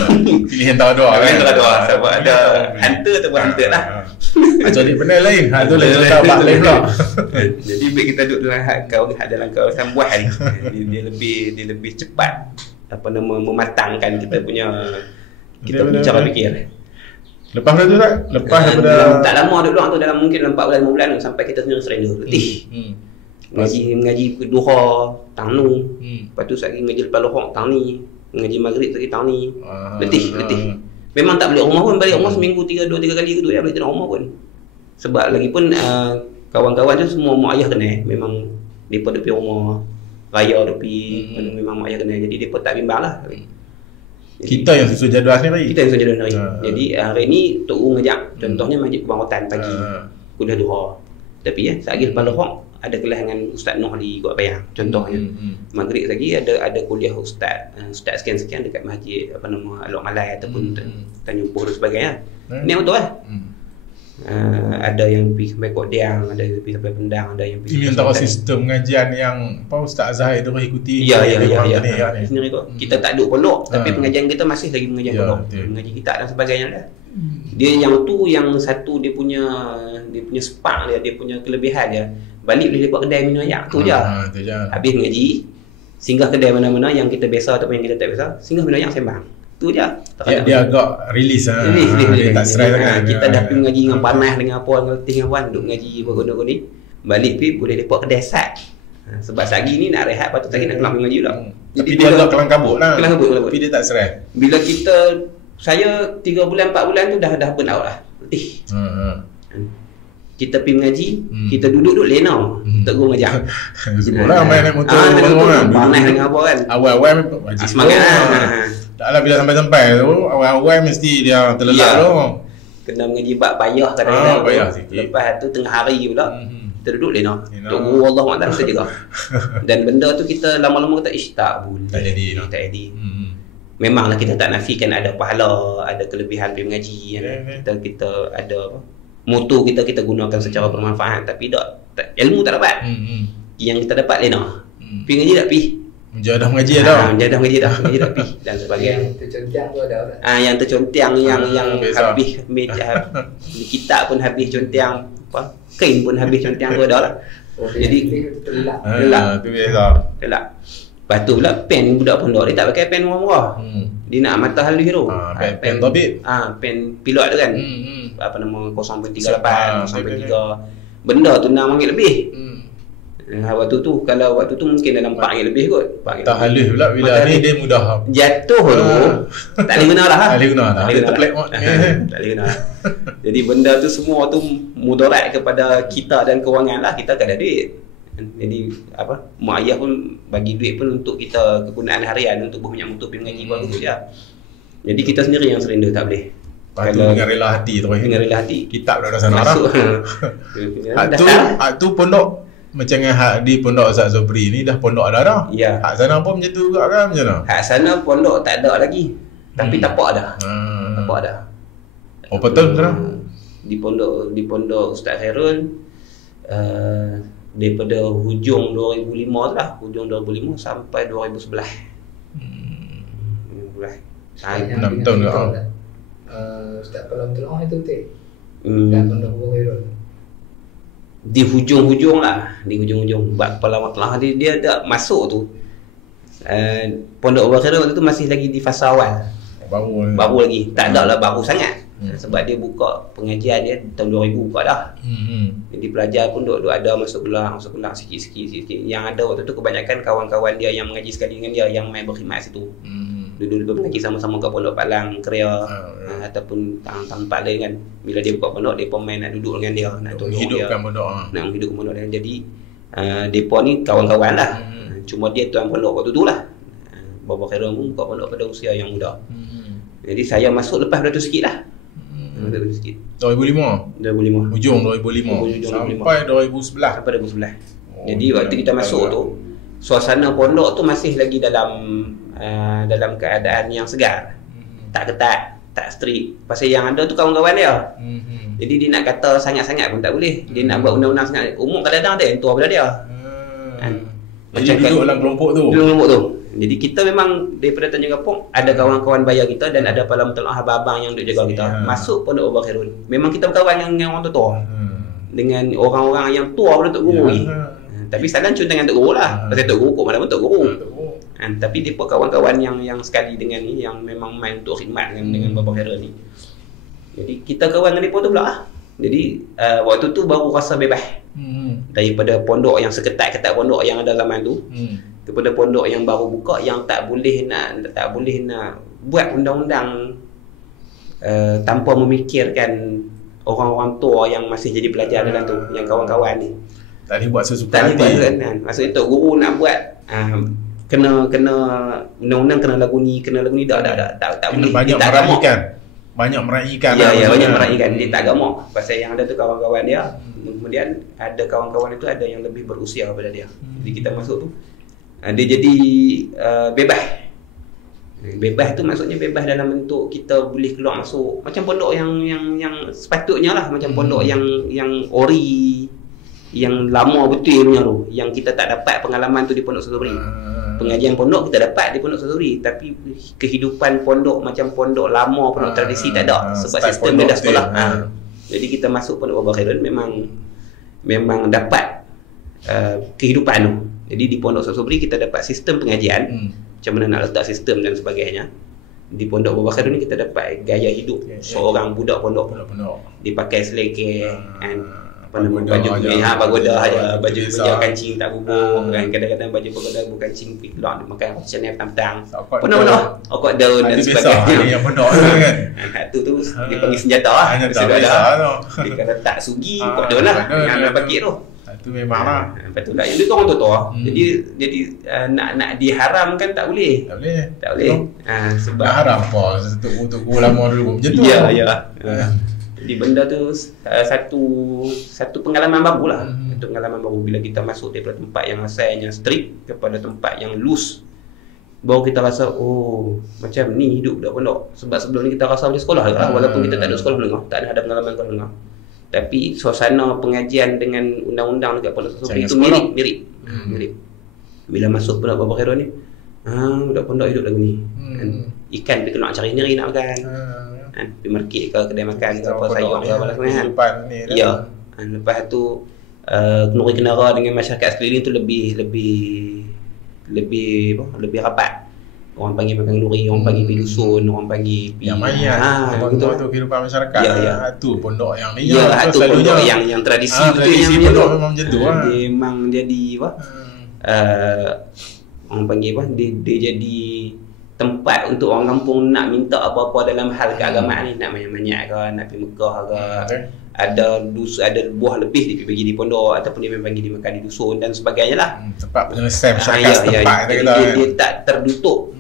Pilihan tak ada kan. Sebab ada hunter ataupun hunter lah. Jadi benda lain. Tu lain cerita bak lain pula. Jadi baik kita duduk dalam kawasan buah ni, dia lebih cepat mematangkan kita punya cara fikir. Lepas tu tak? Lepas daripada tak lama duduk tu, dalam mungkin 4 bulan 5 bulan sampai kita sendiri surrender. Letih. Mengaji duha tang nu. Lepas tu sekali mengaji lepas lohok tang ni, mengaji maghrib sekali tang ni. Letih. Memang tak balik rumah pun, balik rumah seminggu 2-3 kali gitu ya, balik rumah pun. Sebab lagi pun kawan-kawan tu semua mak ayah kena, memang depa duduk rumah raya depi, memang mak ayah kena, jadi depa tak bimbang lah. Kita yang susun jadual sendiri. Jadi hari ni Tok U ngajak, contohnya Masjid Kubang Rotan pagi kuliah duha. Tapi sekali lepas lohok ada kelas dengan Ustaz Noh di Kuat Payang contohnya. Maghrib lagi ada kuliah Ustaz sekian-sekian dekat Masjid Alok Malai ataupun Tanjung Poh dan sebagainya. Ni betul lah. Ada yang pergi sampai Kok Diang, ada yang pergi sampai Pendang, ada yang pergi. Ini antara sistem pengajian yang Ustaz Azhar itu ikuti. Ya. Sendiri tu. Kita tak duduk pondok, tapi pengajian kita masih lagi pengajian pondok. Mengaji kitab dan sebagainya dah. Dia yang satu dia punya spark dia punya kelebihan dia. Balik boleh buat kedai minum ayak tu je. Habis mengaji, singgah kedai mana-mana yang kita biasa ataupun yang kita tak biasa, singgah minum ayak sembang. Tu je. Dia agak release lah. Dia tak stress kan. Kita dah pergi mengaji dengan panas dengan apa, dengan letih dengan puan, duduk mengaji berguna ni. Balik pergi boleh lepak kedai sat. Sebab sehari ni nak rehat, lepas tu lagi nak kelang mengaji pula. Tapi dia agak kelang kabut lah. Kelang kabut. Tapi dia tak stress. Bila saya 3 bulan 4 bulan tu dah burn out lah. Letih. Kita pergi mengaji, kita duduk lena tak gua mengajar. Sekolah main naik motor panas dengan apa kan. Awal-awal wajib semangat lah. Taklah bila sampai-sampai tu awal-awal mesti dia terlelap tu. Kena mengaji bab payah kadang-kadang. Payah sikit. Lepas tu tengah hari pula kita duduk lena. Tok guru Allah SWT kita jaga. Dan benda tu kita lama-lama kata tak boleh. Tak jadi. Memanglah kita tak nafikan ada pahala, ada kelebihan pergi mengaji kan. Kita ada apa? Moto kita gunakan secara bermanfaat, tapi ilmu tak dapat. Yang kita dapat lena. Pergi mengaji tak pergi. Menjadah mengaji dah. Menjadah mengaji dah pergi dan sebagainya. Yang tercontang tu ada. Yang tercontang yang habis di kitab pun habis contang, apa? Kain pun habis contang tu ada lah. Jadi terlelap. Tu biasa. Terlelap. Lepas tu pula pen budak pondok dia tak pakai pen murah-murah. Dia nak mata halus tu. Pen tobit. Pen pilot tu kan. Apa nama 0.38, 0.3. Benda tu RM6 lebih. Waktu tu mungkin dalam RM4 lebih kot. Tak halus pula bila ni dia mudah jatuh tu. Tak boleh guna lah. Tak boleh guna lah. Tak boleh guna. Jadi benda tu semua tu mudarat kepada kita dan kewangan lah. Kita tak ada duit. Jadi apa, mak ayah pun bagi duit pun untuk kita kegunaan harian untuk banyak motor pergi mengaji bagus dia. Jadi kita sendiri yang surrender tak boleh. Kalau dengan rela hati tu. Dengan rela hati. Kitab dah sana lah. Hak tu pondok macam hak di pondok Ustaz Zobri ni dah pondok ada dah. Ya. Hak sana pun macam tu juga kan, macam mana? Hak sana pondok tak ada lagi. Tapi tapak dah. Tapak dah. Oh betul betul. Di pondok Ustaz Khairul daripada hujung 2005 tu lah, hujung 2005 sampai 2011. 6 tahun ke? Ustaz Palam Telong itu tu. Dah pondok Khairul. Di hujung-hujung lah, di hujung-hujung bab Palam Telong dia dah masuk tu. Pondok Khairul tu masih lagi di fasa awal. Baru lagi. Tak ada lah baru sangat. Sebab dia buka pengajian dia tahun 2000 buka dah. Jadi pelajar pun duk ada masuk kelas sikit-sikit. Yang ada waktu tu kebanyakan kawan-kawan dia yang mengaji sekali dengan dia yang main berkhidmat situ. Duduk mengaji sama-sama kat Pondok Palang Keria ataupun tempat lain kan. Bila dia buka pondok, depa main nak duduk dengan dia, nak tolong dia. Nak menghidupkan pondok dia. Jadi depa ni kawan-kawan lah. Cuma dia tuan pondok waktu tu lah. Bapa Khairul pun buka pondok pada usia yang muda. Jadi saya masuk lepas dah tu sikit lah. 2005. Hujung 2005 sampai 2011. Sampai 2011. Jadi waktu kita masuk tu, suasana pondok tu masih lagi dalam keadaan yang segar. Tak ketat, tak strict. Pasal yang ada tu kawan-kawan dia. Jadi dia nak kata sangat-sangat pun tak boleh. Dia nak buat undang-undang sangat. Umum kadang-kadang ada yang tua pada dia. Macam duduk dalam kelompok tu. Jadi kita memang daripada Tanjung Kapung ada kawan-kawan bayar kita dan ada Palam Telong abang-abang yang duk jaga kita. Masuk Pondok Abang Khairul. Memang kita berkawan dengan orang tua. Dengan orang-orang yang tua pada Tok Guru ni. Tapi salam cuma dengan Tok Guru lah. Pasal Tok Guru kok mana pun Tok Guru. Tapi depa kawan-kawan yang sekali dengan ni yang memang main untuk khidmat dengan Abang Khairul ni. Jadi kita kawan dengan depa tu pula lah. Jadi waktu tu baru rasa bebas. Daripada pondok yang seketat-ketat pondok yang ada zaman tu. Kepada pondok yang baru buka yang tak boleh nak buat undang-undang tanpa memikirkan orang-orang tua yang masih jadi pelajar dalam tu, yang kawan-kawan ni. Tak boleh buat sesuka hati. Maksudnya Tok Guru nak buat kena undang-undang kena lagu ni tak boleh. Banyak meraihkan. Banyak meraihkan. Dia tak gamak. Pasal yang ada tu kawan-kawan dia. Kemudian ada kawan-kawan itu ada yang lebih berusia daripada dia. Jadi kita masuk tu dia jadi bebas. Bebas tu maksudnya bebas dalam bentuk kita boleh keluar masuk macam pondok yang sepatutnya lah, macam pondok yang ori, yang lama betul punya tu, yang kita tak dapat pengalaman tu di Pondok Sazobri. Pengajian pondok kita dapat di Pondok Sazobri, tapi kehidupan pondok macam pondok lama, pondok tradisi tak ada, sebab sistem beda sekolah. Jadi kita masuk Pondok Abang Khairul memang dapat kehidupan tu. Jadi di Pondok Sazobri kita dapat sistem pengajian, macam mana nak letak sistem dan sebagainya. di Pondok Baba Khairul ni kita dapat gaya hidup seorang budak pondok. Dia pakai selekeh kan, apa nama baju pagoda aja, baju kancing tak bubur kan, kadang-kadang baju pagoda bukan kancing keluar makan Chanel petang-petang. Penuh okok daun dan sebagainya. Yang pondok kan. Tu dia panggil senjata lah. Dia kata tak sugi okok daun lah. Yang pakit tu. Itu memang lah. Betul lah. Yang dia tu orang tua. Jadi nak diharamkan tak boleh. Tak boleh. Sebab nak haram apa? Untuk lama dulu macam tu. Ya. Jadi benda tu satu pengalaman baru lah. Satu pengalaman baru bila kita masuk daripada tempat yang asalnya strict kepada tempat yang loose. Baru kita rasa macam ni hidup budak pondok. Sebab sebelum ni kita rasa macam sekolah lah. Walaupun kita tak ada sekolah menengah, tak ada pengalaman sekolah menengah. Tapi suasana pengajian dengan undang-undang dekat Pondok Sofri itu mirip. Bila masuk Pondok Baba Khairul ni, budak pondok hidup lagu ni. Ikan dia kena cari sendiri nak makan. Pergi market ke kedai makan ke apa sayur ke apa kan. Ya. Lepas tu kenuri kenara dengan masyarakat sekeliling tu lebih rapat. Orang panggil makan nuri, orang panggil pergi dusun, orang panggil pergi yang main betul tu kehidupan masyarakat. Tu pondok yang ni. Ya, tu pondok yang tradisi tu yang pondok memang macam tu. Dia memang jadi orang panggil dia jadi tempat untuk orang kampung nak minta apa-apa dalam hal keagamaan ni, nak banyak-banyak ke, nak pergi Mekah ke. Ada buah lebih dia pergi di pondok ataupun dia memang pergi dimakan di dusun dan sebagainya lah. Tempat penyelesaian masyarakat setempat dia tak tertutup.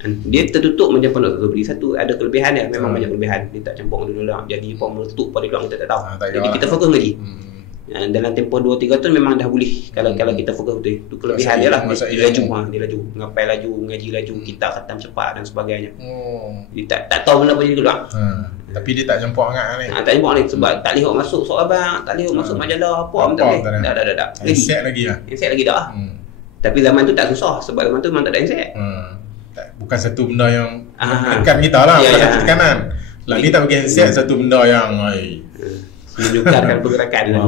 Dia tertutup macam Pondok Sofri. Satu ada kelebihan dia, memang banyak kelebihan. Dia tak campur dulu lah. Jadi apa meletup pada luar kita tak tahu. Jadi kita fokus ngaji. Dalam tempoh 2-3 tahun memang dah boleh kalau kita fokus betul. Itu kelebihan dia lah. Dia laju, ngapai laju, ngaji laju, kita khatam cepat dan sebagainya. Dia tak tahu benda apa jadi keluar. Tapi dia tak campur sangat ni. Tak campur ni sebab tak lihat masuk surat abang, tak lihat masuk majalah apa tak boleh. Tak. Inset lagi lah. Inset lagi dah. Tapi zaman tu tak susah sebab zaman tu memang tak ada inset. Bukan satu benda yang menekan kita lah, bukan satu tekanan. Lagi tak bagi inset satu benda yang menunjukkan pergerakan lah.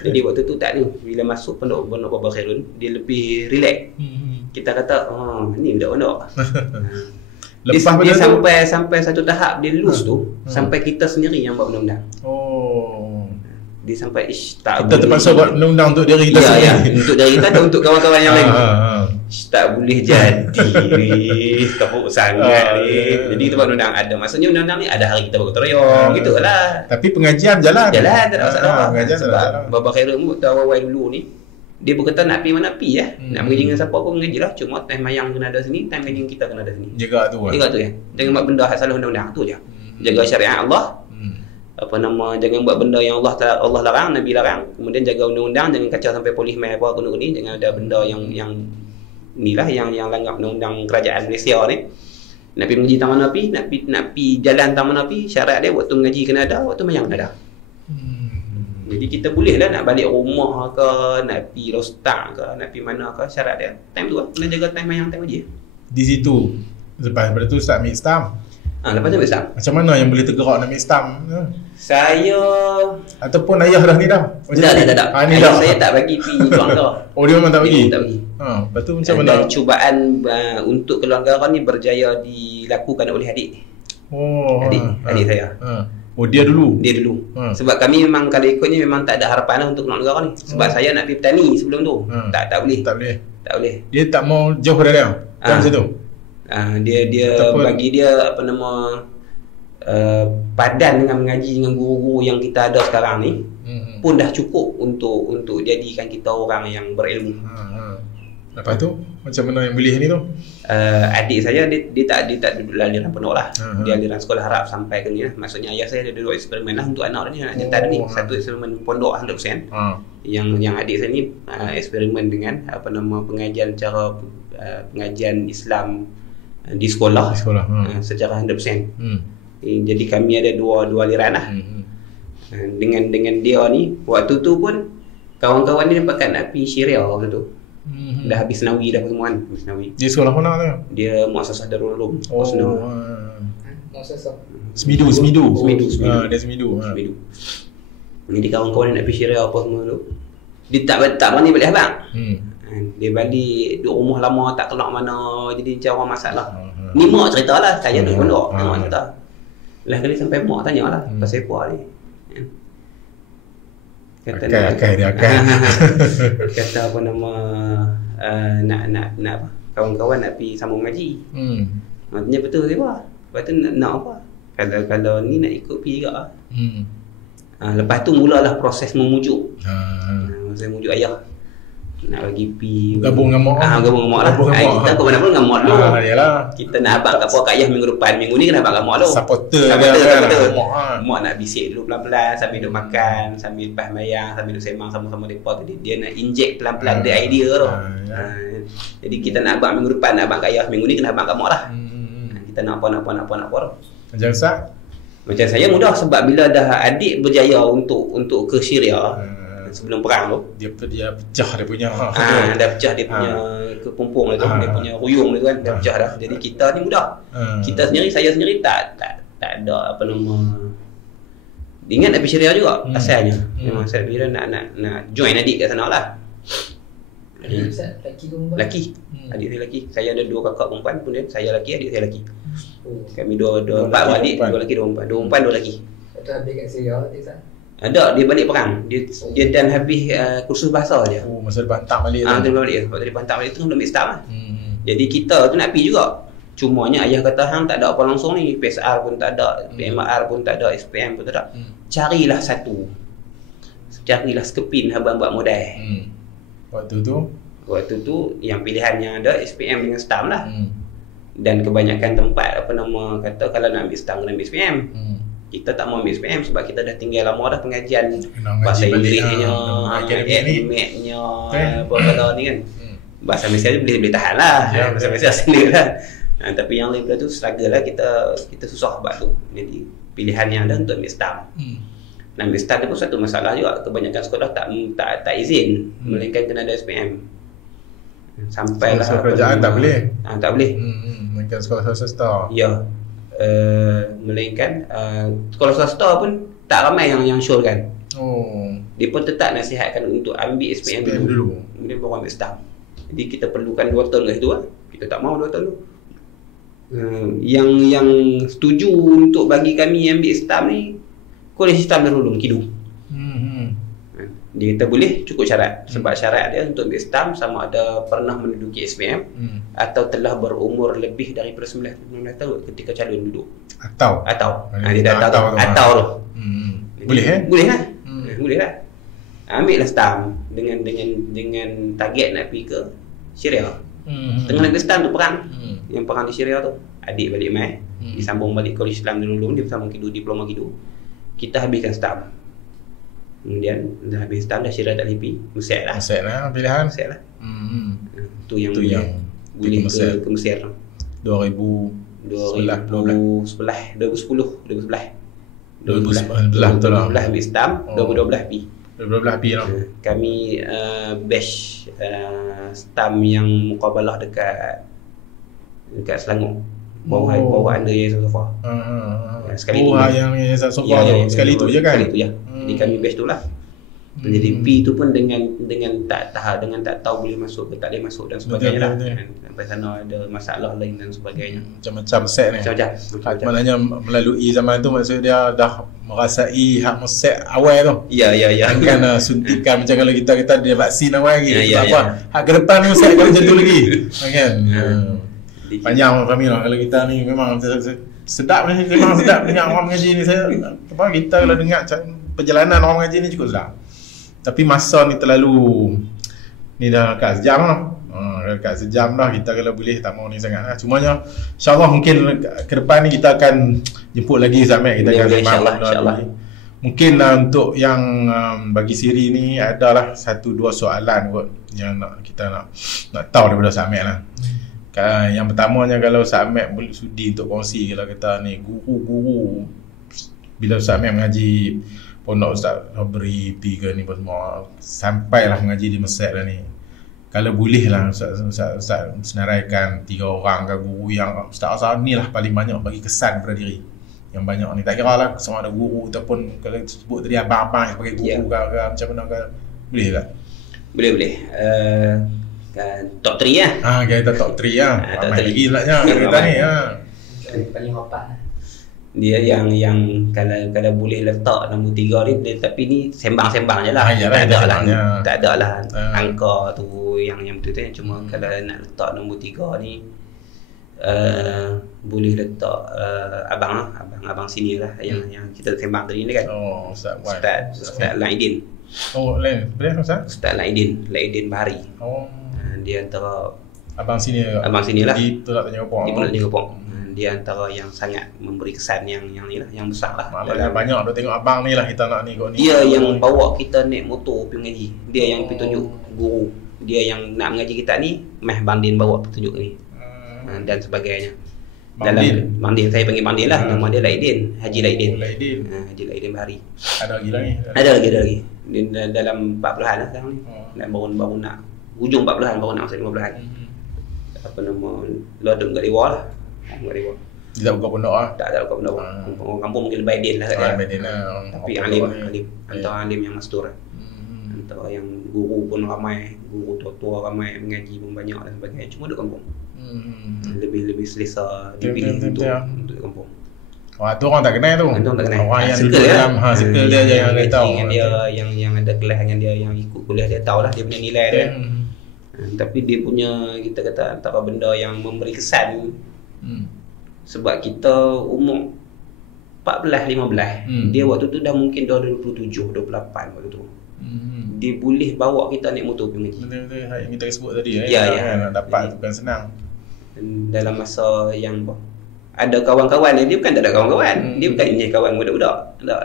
Jadi waktu tu tak ni. Bila masuk Pondok Baba Khairul, dia lebih relax. Kita kata, ni budak-budak. Dia sampai satu tahap dia loose tu, sampai kita sendiri yang buat undang-undang. Dia sampai tak kita terpaksa buat undang-undang untuk diri kita sendiri. Ya, untuk diri kita atau untuk kawan-kawan yang lain. Tak boleh jadi. Teruk sangat ni. Jadi kita buat undang-undang. Ada maksudnya undang-undang ni ada hari kita bergotong gitu lah. Tapi pengajian jalan. Tak ada masalah. Sebab Baba Khairul mu awal dulu ni dia berkata nak pergi mana pergi nak mengaji dengan siapa pun mengaji lah. Cuma time mayang kena ada sini, time mengaji kita kena ada sini. Jaga tu ya. Jangan buat benda hak salah undang-undang tu je. Jaga syariat Allah. Jangan buat benda yang Allah larang, Nabi larang. Kemudian jaga undang-undang, jangan kacau sampai polis mai apa guna ni. Jangan ada benda yang inilah yang langgar undang-undang kerajaan Malaysia ni. Nak pergi mengaji taman api, nak pergi jalan taman api, syarat dia waktu mengaji kena ada, waktu mayang kena ada. Jadi kita boleh lah nak balik rumah ke, nak pergi rostak ke, nak pergi mana ke, syarat dia time tu lah. Kena jaga time mayang, time haji. Di situ. Lepas daripada tu start mix stamp. Lepas tu besar. Macam mana yang boleh tergerak nak mix stamp? Saya ataupun ayah dah ni dah. Tak. Ayah saya tak bagi pergi keluarga. Dia memang tak bagi? Tak bagi. Lepas tu macam mana? Dan cubaan untuk keluarga ni berjaya dilakukan oleh adik. Adik saya. Dia dulu? Dia dulu. Sebab kami memang kalau ikutnya memang tak ada harapan lah untuk keluarga ni. Sebab saya nak pergi petani sebelum tu. Tak boleh. Dia tak mau jauh dari dia? Macam tu? Dia bagi dia padan dengan mengaji dengan guru-guru yang kita ada sekarang ni pun dah cukup untuk jadikan kita orang yang berilmu. Lepas tu macam mana yang boleh ni tu? Adik saya dia tak duduk aliran pondok lah. Dia aliran sekolah Arab sampai ke ni lah. Maksudnya ayah saya ada dua eksperimen lah untuk anak dia nak jantan ni. Satu eksperimen pondok 100%. Yang adik saya ni eksperimen dengan pengajian cara pengajian Islam di sekolah secara 100%. Jadi kami ada dua aliran lah. Dengan dia ni waktu tu pun kawan-kawan dia dapat nak pergi Syria waktu tu. Dah habis Nawi dah pertemuan. Dia sekolah mana tu? Dia Muassasah Darul Ulum. Muassasah Semidu. Dia Semidu. Jadi kawan-kawan nak pergi Syria apa semua tu. Dia tak berani balik abang. Dia balik duduk rumah lama tak keluar mana, jadi macam orang masalah. Ni mak cerita lah, saya duduk pondok, mak cerita. Lah kali sampai mak tanya lah pasal apa ni. Kata kata apa nama nak apa? Kawan-kawan nak pergi sambung ngaji. Maksudnya betul ke apa? Lepas tu nak apa? Kalau ni nak ikut pergi juga. Lepas tu mulalah proses memujuk. Proses memujuk ayah. Nak bagi pi gabung dengan mak. Gabung dengan mak lah. Kita ke mana pun dengan mak dulu. Kita nak abang kat puak ayah minggu depan. Minggu ni kena abang kat mak dulu. Supporter kan. Mak nak bisik dulu pelan-pelan sambil duduk makan, sambil lepas mayang, sambil duduk semang sama-sama depa tu. Dia nak inject pelan-pelan the idea tu. Jadi kita nak abang minggu depan, nak abang kat ayah. Minggu ni kena abang kat mak lah. Kita nak apa tu. Macam Ustaz? Macam saya mudah sebab bila dah adik berjaya untuk ke Syria sebelum perang tu, dia pecah dia punya dah pecah dia punya kepompong dia tu, dia punya ruyung dia tu kan, dah pecah dah. Jadi kita ni mudah. Kita sendiri, saya sendiri tak ada apa nama, ingat nak pergi Syria juga asalnya. Memang saya kira nak join adik kat sana lah. Laki. Adik saya laki. Saya ada 2 kakak perempuan pun dia. Saya laki, adik saya laki. Kami 2 adik, 2 laki, 2 perempuan. 2 perempuan, 2 laki. Itu habis kat Syria dia ada, dia balik perang. Dia dan habis kursus bahasa dia. Masa dia bantang balik tu. Dia balik. Waktu dia bantang balik tu belum ambil staff lah. Jadi kita tu nak pergi juga. Cumanya ayah kata hang tak ada apa langsung ni. PSR pun tak ada, PMR pun tak ada, SPM pun tak ada. Carilah satu. Carilah sekepin abang buat modal. Waktu tu yang pilihannya ada SPM dengan STAM lah. Dan kebanyakan tempat apa nama kata kalau nak ambil STAM kena ambil SPM. Kita tak mau ambil SPM sebab kita dah tinggal lama dah pengajian bahasa Inggerisnya, akademiknya, apa kata ni kan. Bahasa Malaysia tu boleh tahan lah. Bahasa Malaysia sendiri lah. Tapi yang lain tu struggle lah, kita susah buat tu. Jadi pilihannya ada untuk ambil STAM. Nak ambil STAM tu pun satu masalah juga. Kebanyakan sekolah tak izin, melainkan kena ada SPM. Sampailah kerajaan tak boleh. Tak boleh. Melainkan sekolah swasta. Ya. Melainkan sekolah swasta pun tak ramai yang sure kan. Dia pun tetap nasihatkan untuk ambil SPM dulu. Kemudian baru ambil STAM. Jadi kita perlukan 2 tahun kat situ lah. Kita tak mahu 2 tahun tu. Yang setuju untuk bagi kami ambil STAM ni Kolej Islam Darul Ulum Kidu. Dia kata boleh, cukup syarat. Sebab syarat dia untuk ambil STAM sama ada pernah menduduki SPM atau telah berumur lebih daripada 19 tahun ketika calon duduk. Atau dia dah tahu atau tu. Boleh Boleh lah. Boleh lah. Ambil lah STAM dengan target nak pergi ke Syria. Tengah nak ke STAM tu perang. Yang perang di Syria tu. Adik balik mai, disambung balik Kolej Islam Darul Ulum, dia bersambung Kidu, diploma Kidu. Kita habiskan STAM. Kemudian dah habis STAM dah Syria tak lipi, Mesir lah pilihan. Mesir lah. Tu yang boleh ke Mesir 2011 betul lah. Habis STAM 2012 pi. 2012 pi lah. Kami batch STAM yang mukabalah dekat Selangor. Bawa anda Yayasan Sofa. Sekali tu yang Yayasan Sofa tu. Sekali tu je kan? Sekali tu je. Jadi kami batch tu lah. Jadi P tu pun dengan tak tahu boleh masuk ke tak boleh masuk dan sebagainya lah. Sampai sana ada masalah lain dan sebagainya. Macam-macam set ni. Macam-macam. Maknanya melalui zaman tu maksud dia dah merasai hak set awal tu. Ya. Kan suntikan macam kalau kita dia vaksin awal lagi. Apa? Hak ke depan ni set kalau macam tu lagi. Kan? Panjang kami lah kalau kita ni memang sedap ni, memang sedap dengar orang mengaji ni. Kita kalau dengar perjalanan orang mengaji ni cukup sedap. Tapi masa ni terlalu ni dah kat sejam lah. Dekat sejam dah kita kalau boleh tak mau ni sangat lah. Cumanya insyaAllah mungkin ke depan ni kita akan jemput lagi Zamek. Kita akan insyaAllah. Mungkin untuk yang bagi siri ni adalah 1-2 soalan kot yang kita nak tahu daripada Zamek lah. Yang pertamanya kalau Zamek boleh sudi untuk kongsi kalau kata ni guru-guru bila Zamek mengaji pondok Ustaz Robri P ke ni semua sampailah mengaji di Mesir dah ni. Kalau boleh lah Ustaz senaraikan 3 orang ke guru yang Ustaz ni lah paling banyak bagi kesan pada diri. Yang banyak ni tak kira lah sama ada guru ataupun kalau sebut tadi abang-abang sebagai guru ke macam mana ke boleh tak? Boleh. top 3 lah. Kita top 3 lah. Ramai lagi sebenarnya kita ni. Paling rapat lah. Dia yang kalau boleh letak nombor 3 ni dia, tapi ni sembang-sembang je lah. Tak ada lah angka tu yang betul-betul. Cuma kalau nak letak nombor 3 ni boleh letak abang sini lah yang kita sembang tadi ni kan. Ustaz Laidin. Ustaz Laidin Bahari. Dia antara abang sini lah. Di Teluk Tanjung Kopong. Dia antara yang sangat memberi kesan yang ni lah, yang besar lah. Banyak dah tengok abang ni lah kita nak ni. Dia yang bawa kita naik motor pergi mengaji. Dia yang pergi tunjuk guru. Dia yang nak mengaji kita ni, Bang Din bawa pergi tunjuk ni. Dan sebagainya. Bang Din, saya panggil Bang Din lah. Nama dia Laidin, Haji Laidin. Haji Laidin Bahari. Ada lagi lagi? Ada lagi. Dalam 40-an lah sekarang ni. Dan baru nak hujung 40-an, baru nak masuk 50-an. Apa nama, lodong kat Dewa lah. Dia tak buka pondok lah? Tak buka pondok. Orang kampung mungkin lebih Aidin lah kat dia. Tapi alim. Antara alim yang mastur lah. Antara yang guru pun ramai, guru tua-tua ramai, mengaji pun banyak dan sebagainya. Cuma duduk kampung. Lebih selesa dipilih untuk kampung. Tu orang tak kenal tu. Orang yang duduk dalam circle dia je yang dia tahu. Yang ada kelas dengan dia, yang ikut kuliah dia tahulah dia punya nilai dia. Tapi dia punya, kita kata antara benda yang memberi kesan. Sebab kita umur 14-15, dia waktu tu dah mungkin dah 27-28 waktu tu. Dia boleh bawa kita naik motor pergi mengaji. Betul-betul yang kita sebut tadi nak dapat bukan senang. Dalam masa yang ada kawan-kawan dia bukan tak ada kawan-kawan. Dia bukan ini kawan budak-budak.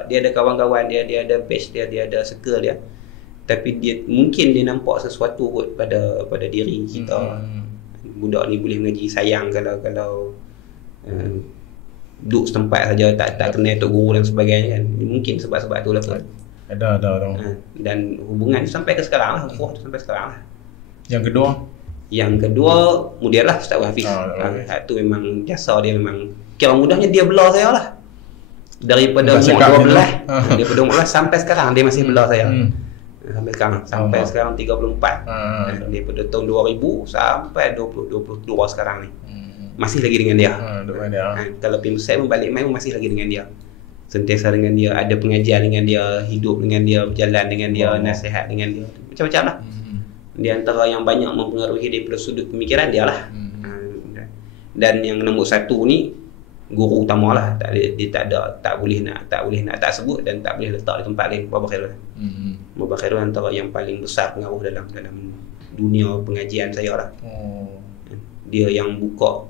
Dia ada kawan-kawan dia ada batch dia ada circle dia. Tapi dia mungkin dia nampak sesuatu kot pada diri kita. Budak ni boleh mengaji, sayang kalau duduk setempat saja, tak kenal tok guru dan sebagainya kan. Mungkin sebab tu lah kot. Ada. Dan hubungan sampai ke sekarang lah, sampai sekarang lah. Yang kedua mudir lah Ustaz Hafiz. Tu memang jasa dia, memang kira mudahnya dia bela saya lah. Daripada umur 12 sampai sekarang dia masih bela saya. Sampai sekarang 34. Daripada tahun 2000 sampai 2022 sekarang ni. Masih lagi dengan dia. Kalau pergi Mesir pun balik main pun masih lagi dengan dia. Sentiasa dengan dia, ada pengajian dengan dia, hidup dengan dia, berjalan dengan dia, nasihat dengan dia. Macam-macam lah. Dia antara yang banyak mempengaruhi daripada sudut pemikiran dia lah. Dan yang nombor 1 ni guru utama lah. Dia tak boleh nak tak sebut dan tak boleh letak di tempat lain. Baba Khairul. Baba Khairul antara yang paling besar pengaruh dalam dunia pengajian saya lah. Dia yang buka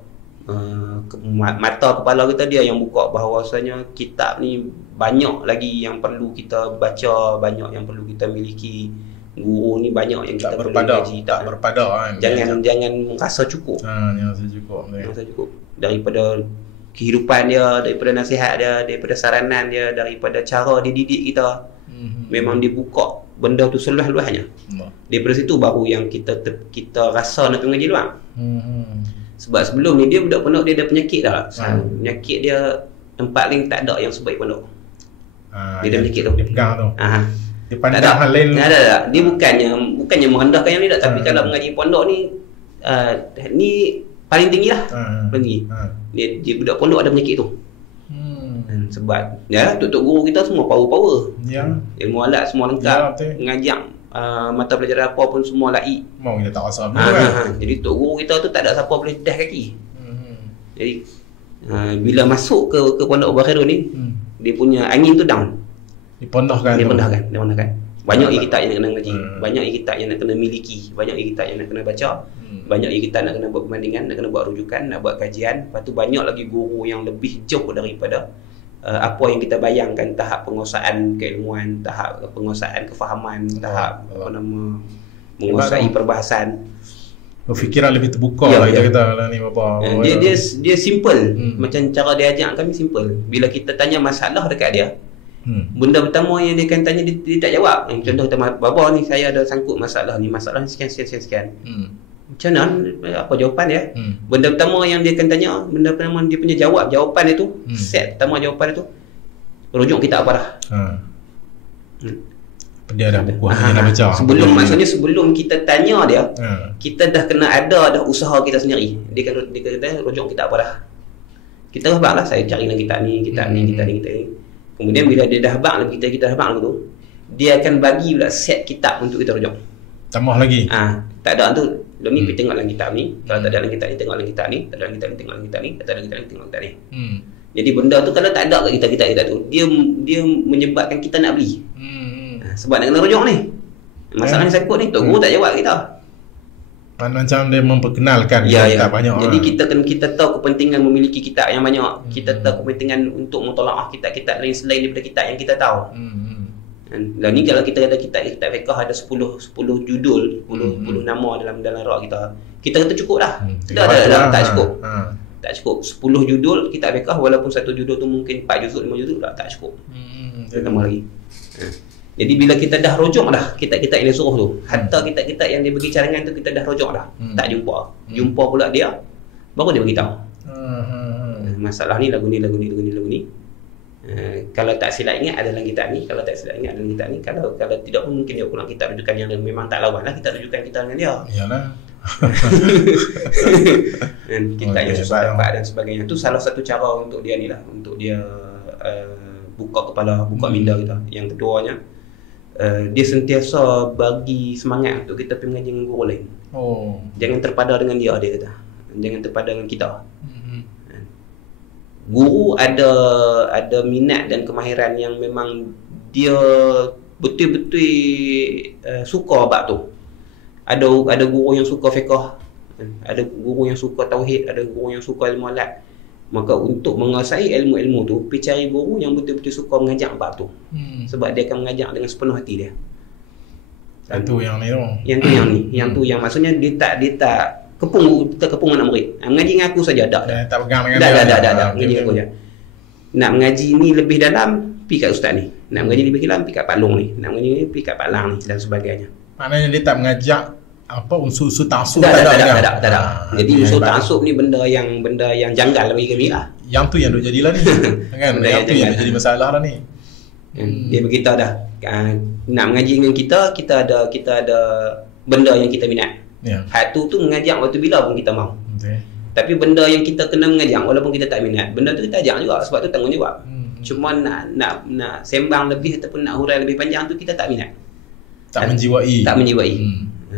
mata kepala kita, dia yang buka bahawasanya kitab ni banyak lagi yang perlu kita baca, banyak yang perlu kita miliki. Guru ni banyak yang kita perlu kaji. Tak berpada kan. Jangan merasa cukup. Jangan rasa cukup. Daripada kehidupan dia, daripada nasihat dia, daripada saranan dia, daripada cara dia didik kita. Memang dia buka benda tu seluas-luasnya. Daripada situ baru yang kita rasa nak pergi mengaji luar. Sebab sebelum ni dia budak pondok, dia ada penyakit dah. Penyakit dia tempat lain tak ada yang sebaik pondok. Dia ada penyakit tu. Dia pegang tu. Dia pandang hal lain. Tak. Dia bukannya merendahkan yang ni tak. Tapi kalau mengaji pondok ni ni paling tinggi lah. Paling tinggi. Dia budak pondok ada penyakit tu. Sebab tok guru kita semua power. Ilmu alat semua lengkap. Ngajak mata pelajaran apa pun semua laik. Mau kita tak rasa apa kan. Jadi tok guru kita tu tak ada siapa boleh dah kaki. Jadi bila masuk ke pondok Baba Khairul ni, dia punya angin tu down. Dipondahkan. Banyak kitab yang nak kena ngaji, banyak kitab yang nak kena miliki, banyak kitab yang nak kena baca, banyak kitab nak kena buat perbandingan, nak kena buat rujukan, nak buat kajian. Lepas tu banyak lagi guru yang lebih jauh daripada apa yang kita bayangkan, tahap penguasaan keilmuan, tahap penguasaan kefahaman, tahap menguasai perbahasan. Fikiran lebih terbuka lah kita kata lah ni bapa. Dia simple. Macam cara dia ajak kami simple. Bila kita tanya masalah dekat dia, benda pertama yang dia akan tanya, dia tak jawab. Contoh kita, baba ni saya ada sangkut masalah ni sekian. Macam mana? Apa jawapan dia? Benda pertama yang dia akan tanya, benda pertama dia punya jawapan dia tu, set pertama jawapan dia tu, rujuk kita apa dah. Dia dah buku dia dah baca. Maksudnya sebelum kita tanya dia, kita dah kena ada dah usaha kita sendiri. Dia kata rujuk kita apa dah. Kita habaq lah, saya cari dalam kitab ni. Kemudian bila dia dah habaq dalam kita habaq tu, dia akan bagi pula set kitab untuk kita rujuk. Tambah lagi. Tak ada tu. Dia ni pergi tengok dalam kitab ni. Kalau tak ada dalam kitab ni, tengok dalam kitab ni. Tak ada dalam kitab ni, tengok dalam kitab ni. Tak ada dalam kitab ni, tengok dalam kitab ni. Jadi benda tu kalau tak ada kat kitab tu, dia menyebabkan kita nak beli. Sebab nak kena rujuk ni. Masalah ni sakut ni, Tok Guru tak jawab kita. Macam dia memperkenalkan kitab banyak. Jadi kita tahu kepentingan memiliki kitab yang banyak. Kita tahu kepentingan untuk mutalaah kitab-kitab lain selain daripada kitab yang kita tahu. Dan ni kalau kita kata kitab fiqh ada 10 judul, 10 nama dalam rak kita kata cukup dah. Tak cukup. Tak cukup. 10 judul kitab fiqh, walaupun satu judul tu mungkin 4 juzuk 5 juzuk tak cukup. Kita tambah lagi. Jadi bila kita dah rujuk dah kitab-kitab yang dia suruh tu, hatta kitab-kitab yang dia bagi cadangan tu kita dah rujuk dah, tak jumpa pula dia, baru dia bagi tahu. Masalah ni lagu ni. Kalau tak silap ingat ada dalam kitab ni, kalau tidak pun mungkin dia pulang kitab rujukan yang memang tak lawan lah kita rujukan kita dengan dia. Iyalah. Kitab yang susah dapat dan sebagainya. Tu salah satu cara untuk dia ni lah, untuk dia buka kepala, buka minda kita. Yang keduanya, dia sentiasa bagi semangat untuk kita pergi mengaji dengan guru lain. Jangan terpada dengan dia kata. Jangan terpada dengan kita. Guru ada minat dan kemahiran yang memang dia betul-betul suka bab tu. Ada guru yang suka fiqh, ada guru yang suka tauhid, ada guru yang suka ilmu alat. Maka untuk menguasai ilmu-ilmu tu, pergi cari guru yang betul-betul suka mengajak bab tu. Sebab dia akan mengajak dengan sepenuh hati dia. Yang tu yang maksudnya dia tak kepung anak murid. Mengaji dengan aku saja tak pegang dengan dia. Mengaji aku je. Nak mengaji ni lebih dalam, pergi kat ustaz ni. Nak mengaji lebih dalam, pergi kat Pak Long ni. Nak mengaji ni, pergi kat Pak Lang ni dan sebagainya. Maknanya dia tak mengajak unsur-unsur ta'assub. Tak ada. Jadi unsur ta'assub ni benda yang janggal bagi kami lah. Yang tu yang duk jadilah ni. Kan? Yang tu yang jadi masalah lah ni. Dia beritahu dah, nak mengaji dengan kita ada benda yang kita minat. Hak tu mengajak waktu bila pun kita mau. Tapi benda yang kita kena mengajak walaupun kita tak minat, benda tu kita ajak juga, sebab tu tanggungjawab. Cuma nak sembang lebih ataupun nak hurai lebih panjang tu kita tak minat. Tak menjiwai.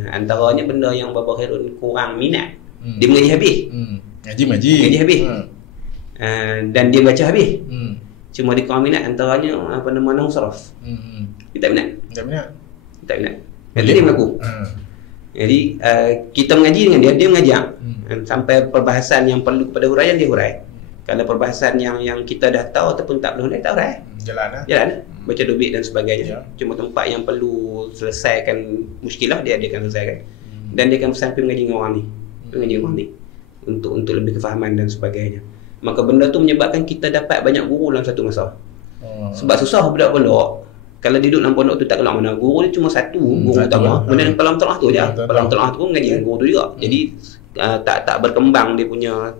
Antaranya benda yang Baba Khairun kurang minat, dia mengaji habis. Ngaji habis. Dan dia baca habis. Cuma dia kurang minat, antaranya nahwu saraf. Dia tak minat. Itu dia mengaku. Jadi kita mengaji dengan dia mengajak. Sampai perbahasan yang perlu kepada huraian dia hurai. Kalau perbahasan yang kita dah tahu ataupun tak perlu tak hurai. Jalan. Baca dobit dan sebagainya. Cuma tempat yang perlu selesaikan muskilah dia akan selesaikan. Dan dia akan sampai mengaji dengan orang ni. Untuk lebih kefahaman dan sebagainya. Maka benda tu menyebabkan kita dapat banyak guru dalam satu masa. Sebab susah budak pondok. Kalau dia duduk dalam pondok tu tak keluar mana. Guru dia cuma satu, guru utama. Kemudian Palam Telaah tu je. Palam Telaah tu pun mengaji dengan guru tu juga. Jadi tak berkembang dia punya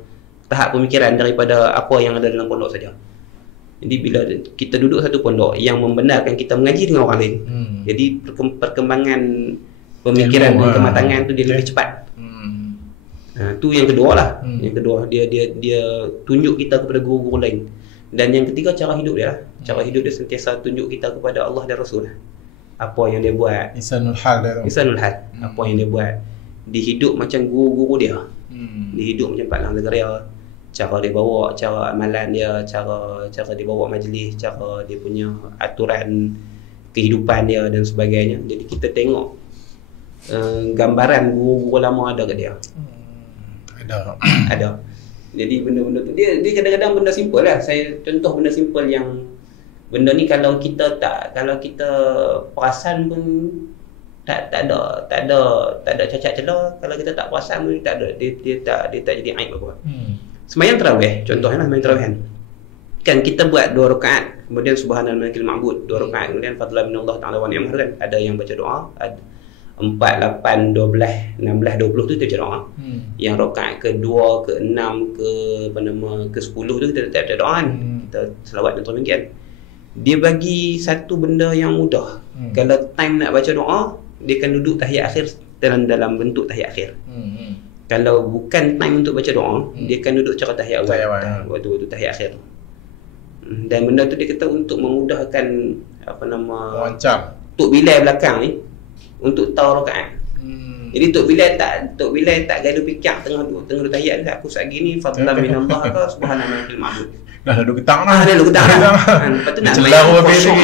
tahap pemikiran daripada apa yang ada dalam pondok saja. Jadi bila kita duduk satu pondok yang membenarkan kita mengaji dengan orang lain, jadi perkembangan pemikiran dan kematangan tu dia lebih cepat. Tu yang kedua lah. Yang kedua dia tunjuk kita kepada guru-guru lain. Dan yang ketiga cara hidup dia lah. Cara hidup dia sentiasa tunjuk kita kepada Allah dan Rasul lah. Apa yang dia buat, Ihsanul hal dia tu. Apa yang dia buat. Dia hidup macam guru-guru dia. Dia hidup macam Pak Lang Negara. Cara dia bawa, cara amalan dia, cara dia bawa majlis, cara dia punya aturan kehidupan dia dan sebagainya. Jadi kita tengok gambaran guru-guru lama ada kat dia. Ada. Jadi benda-benda tu dia kadang-kadang benda simple lah. Saya contoh benda simple yang benda ni kalau kita perasan pun tak ada cacat celah. Kalau kita tak perasan pun tak ada, dia tak jadi aib apa. Sembahyang tarawih, contohnya lah sembahyang tarawih kan kita buat 2 rakaat, kemudian subhanal malikil ma'bud 2 rakaat, kemudian fadlan minallah ta'ala wa ni'mah, kan ada yang baca doa, ada 4, 8, 12, 16, 20 tu kita baca doa. Yang rakaat ke-2, ke-6, ke 10 tu kita tak baca doa kan. Kita selawat dan terminggian. dia bagi satu benda yang mudah. Kalau time nak baca doa, dia akan duduk tahiyat akhir dalam bentuk tahiyat akhir. Kalau bukan time untuk baca doa, dia akan duduk cara tahiyat awal. Waktu tahiyat akhir. Dan benda tu dia kata untuk memudahkan lancar Tok Bilal belakang ni untuk tahu rakaat. Jadi Tok Bilal tak gaduh fikir tengah tahiyat dia, aku sat gini fadlan minallah ke subhanallah ma'bud. Dah lalu ketang dah. Dah lalu ketang dah. Lepas tu nak main kosong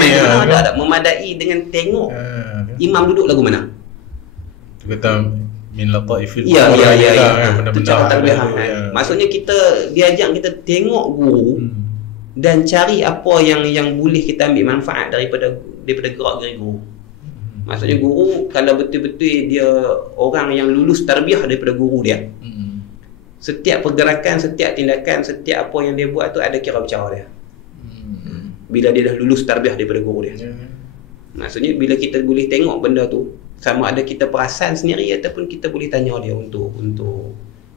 ada memadai dengan tengok imam duduk lagu mana. Tu kata min lataifil. Ya. Benda-benda. Maksudnya kita diajak kita tengok guru dan cari apa yang boleh kita ambil manfaat daripada gerak-gerik guru. Maksudnya guru kalau betul-betul dia orang yang lulus tarbiyah daripada guru dia. Setiap pergerakan, setiap tindakan, setiap apa yang dia buat tu ada kira bicara dia. Bila dia dah lulus tarbiyah daripada guru dia. Maksudnya bila kita boleh tengok benda tu, sama ada kita perasan sendiri ataupun kita boleh tanya dia untuk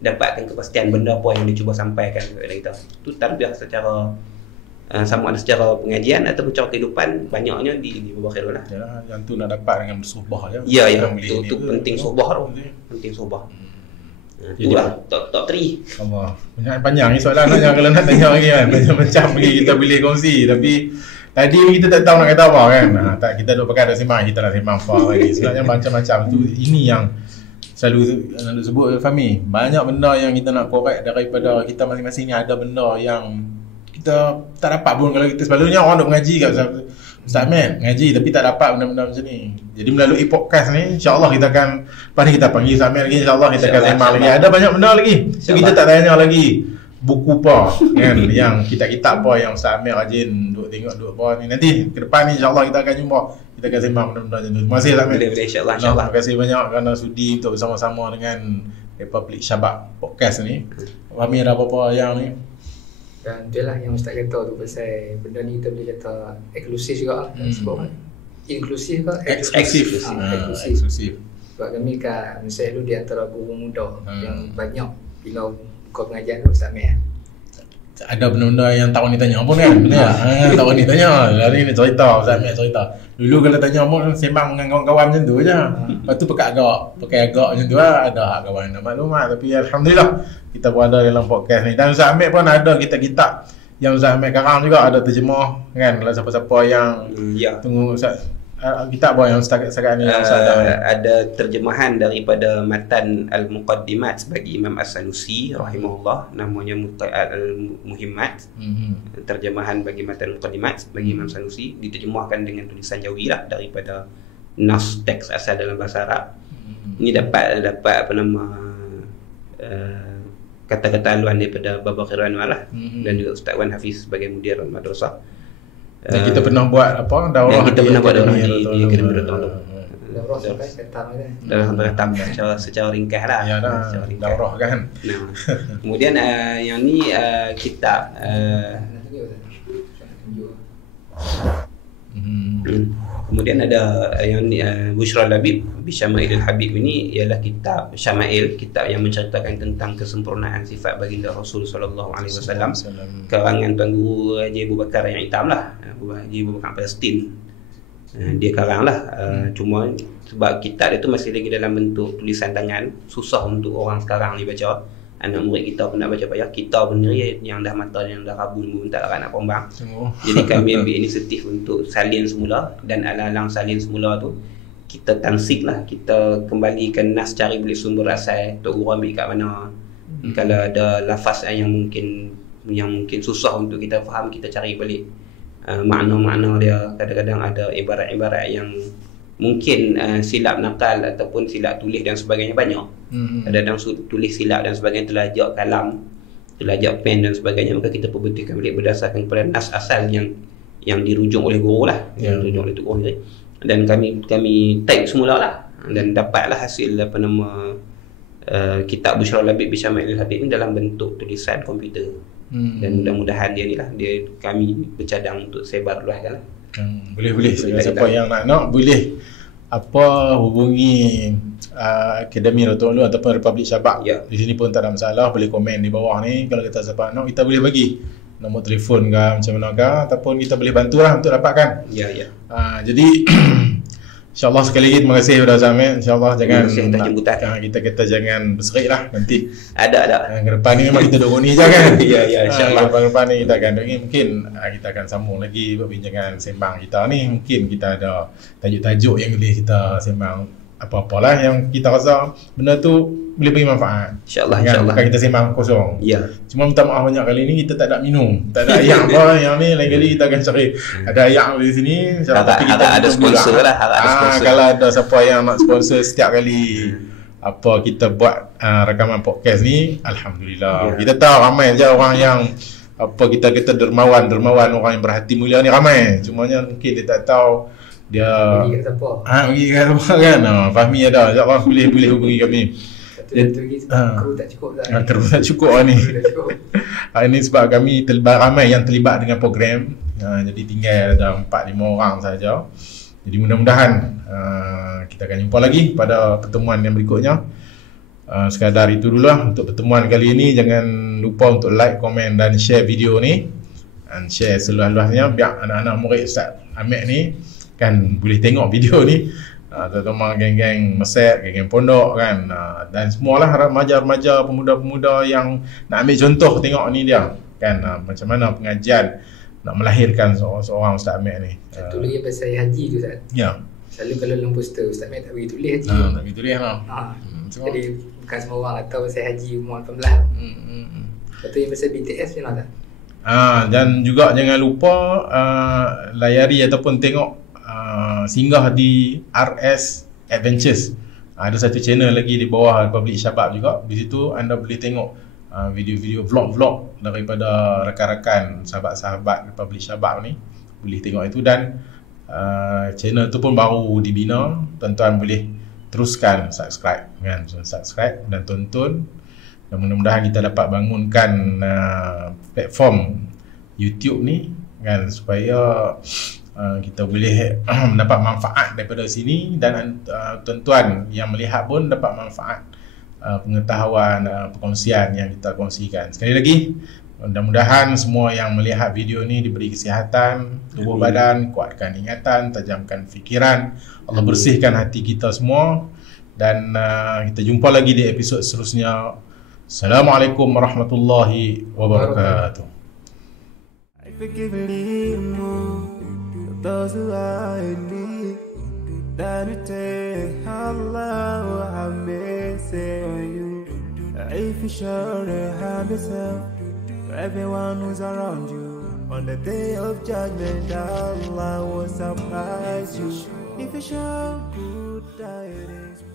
dapatkan kepastian benda apa yang dia cuba sampaikan kepada kita. Tu tarbiyah secara sama ada secara pengajian ataupun secara kehidupan, banyaknya di bawah khairul lah. Yang tu nak dapat dengan bersuhbah je. Ya. Tu penting suhbah tu. Penting suhbah. Itulah top 3. Allah. Panjang ni soalan lah. Kalau nak tanya lagi kan, macam-macam lagi kita boleh kongsi. Tapi tadi kita tak tahu nak kata apa kan. Tak, kita duk pakai ada sembang, kita nak sembang apa lagi. Sebenarnya macam-macam tu. Ini yang selalu sebut Fahmi. Banyak benda yang kita nak korek daripada kita masing-masing ni. Ada benda yang kita tak dapat pun kalau kita selalunya orang duk mengaji kat Ustaz Ahmed ngaji tapi tak dapat benda-benda macam ni. Jadi melalui podcast ni insya-Allah kita akan lepas ni kita panggil Ustaz Ahmed lagi, insya-Allah kita akan sembang lagi. Ada banyak benda lagi. So kita tak tanya lagi buku apa kan yang kitab-kitab apa yang Ustaz Ahmed rajin duk tengok duk apa ni. Nanti ke depan ni insya-Allah kita akan jumpa. Kita akan sembang benda-benda macam tu. Terima kasih Ustaz Ahmed. Boleh insya-Allah. Terima kasih banyak kerana sudi untuk bersama-sama dengan Republic Syabak podcast ni. Fahmi ada apa-apa yang ni? Dan itulah yang Ustaz kata tu pasal benda ni kita boleh kata eksklusif juga lah. Sebab inklusif ke? Eksklusif. Sebab kami kan saya dulu di antara guru muda yang banyak bila buka pengajian tu Ustaz Ahmed. Ada benda-benda yang tahun ni tanya apa kan? Benar tak? Tahun ni tanya. Hari ni cerita Ustaz Ahmed cerita. Dulu kalau tanya apa sembang dengan kawan-kawan macam tu je. Lepas tu pakai agak macam tu lah. Ada kawan nak maklumat. Tapi Alhamdulillah kita pun ada dalam podcast ni. Dan Ustaz Ahmed pun ada kitab-kitab yang Ustaz Ahmed karang juga ada terjemah kan. Kalau siapa-siapa yang tunggu Ustaz kitab apa yang setakat ni yang Ustaz ada terjemahan daripada matan Al-Muqaddimat bagi Imam As-Sanusi rahimahullah, namanya Al-Muhimmat. Terjemahan bagi matan Al-Muqaddimat bagi Imam Sanusi diterjemahkan dengan tulisan Jawi lah daripada nas teks asal dalam bahasa Arab. Ini dapat apa nama kata-kata haluan daripada Baba Khairul Anwar lah, dan juga Ustaz Wan Hafiz sebagai mudir madrasah. Dan kita pernah buat apa? Daurah kita pernah buat daurah di Akademi Dr. Daurah sampai ketam kan? Daurah ketam secara ringkas lah. Ya dah, daurah kan. Kemudian yang ni kitab kemudian ada yang ni Bushra Labib Bisyama'ilil Habib. Ini ialah kitab Syama'il, kitab yang menceritakan tentang kesempurnaan sifat baginda Rasul sallallahu alaihi wasallam, karangan Tuan Guru Haji Abu Bakar yang hitam lah, Haji Abu Bakar Palestin. Dia karang lah. Cuma sebab kitab dia tu masih lagi dalam bentuk tulisan tangan, susah untuk orang sekarang ni baca. Anak murid kita pun nak baca payah. Kita pun ni yang dah mata yang dah rabun pun tak nak pombang. Jadi kami ambil inisiatif untuk salin semula, dan alang-alang salin semula tu kita tansik lah, kita kembalikan nas, cari balik sumber asal Tok Guru ambil kat mana. Kalau ada lafaz yang mungkin susah untuk kita faham, kita cari balik makna-makna dia. Kadang-kadang ada ibarat-ibarat yang mungkin silap nakal ataupun silap tulis dan sebagainya banyak. Kadang-kadang tulis silap dan sebagainya, terlajak kalam, terlajak pen dan sebagainya, maka kita perbetulkan balik berdasarkan kepada nas asal yang dirujuk oleh guru lah, yang dirujuk oleh Tok Guru ni. Dan kami type semula lah, dan dapatlah hasil apa nama kitab Bushra Labib Bisyama'ilil Habib ni dalam bentuk tulisan komputer. Dan mudah-mudahan dia ni lah, kami bercadang untuk sebar luaskan lah. Boleh siapa yang nak boleh hubungi Akademi Dr. Ulum ataupun Republic Syabak. Di sini pun tak ada masalah, boleh komen di bawah ni. Kalau kita siapa nak, kita boleh bagi nombor telefon ke macam mana ke, ataupun kita boleh bantu lah untuk dapatkan. Ya. Jadi InsyaAllah sekali lagi terima kasih kepada Azam. InsyaAllah jangan kita kata jangan berserik lah nanti. Ada. Ke depan ni memang kita duduk ni je kan. Ya insyaAllah. Depan ni kita akan mungkin kita akan sambung lagi perbincangan sembang kita ni. Mungkin kita ada tajuk-tajuk yang boleh kita sembang apa-apalah yang kita rasa benda tu boleh beri manfaat. InsyaAllah. Bukan kita sembang kosong. Ya. Cuma minta maaf banyak kali ni kita tak ada minum. Tak ada ayak apa yang ni. Lain kali kita akan cari ada ayak di sini. Tapi kita ada sponsor lah. Kalau ada siapa yang nak sponsor setiap kali apa kita buat rakaman podcast ni, alhamdulillah. Kita tahu ramai je orang yang apa kita dermawan orang yang berhati mulia ni ramai. Cumanya mungkin dia tak tahu dia pergi kat siapa. Pergi kat siapa kan. Fahmi ada. InsyaAllah boleh hubungi kami. Kru tak cukup tak? Kru tak cukup ni. Ini sebab kami ramai yang terlibat dengan program. Jadi tinggal ada 4-5 orang saja. Jadi mudah-mudahan kita akan jumpa lagi pada pertemuan yang berikutnya. Sekadar itu dulu lah untuk pertemuan kali ini. Jangan lupa untuk like, komen dan share video ni. Dan share seluas-luasnya biar anak-anak murid Ustaz Ahmed ni kan boleh tengok video ni. Terutama geng-geng Mesir, geng-geng pondok kan, dan semualah remaja-remaja, pemuda-pemuda yang nak ambil contoh tengok ni dia kan, macam mana pengajian nak melahirkan seorang Ustaz Ahmed ni. Satu lagi pasal haji tu Ustaz. Ya. Selalu kalau dalam poster Ustaz Ahmed tak bagi tulis haji. Tak bagi tulis lah. Jadi bukan semua orang tahu pasal haji umur 18. Betul yang pasal BTS macam mana tak? Dan juga jangan lupa layari ataupun tengok singgah di RS Adventures. Ada satu channel lagi di bawah Republic Syabab juga. Di situ anda boleh tengok video-video vlog-vlog daripada rakan-rakan sahabat-sahabat Republic Syabab ni. Boleh tengok itu, dan channel tu pun baru dibina. Tuan-tuan boleh teruskan subscribe kan. Subscribe dan tonton, dan mudah-mudahan kita dapat bangunkan platform YouTube ni kan, supaya kita boleh mendapat manfaat daripada sini, dan tuan-tuan yang melihat pun dapat manfaat pengetahuan, perkongsian yang kita kongsikan. Sekali lagi, mudah-mudahan semua yang melihat video ni diberi kesihatan tubuh badan, kuatkan ingatan, tajamkan fikiran, Allah bersihkan hati kita semua, dan kita jumpa lagi di episod seterusnya. Assalamualaikum warahmatullahi wabarakatuh. Those who are in need, that you take Allah, I may say on you. If you show the have yourself to everyone who's around you, on the day of judgment, Allah will surprise you. If you show good tidings.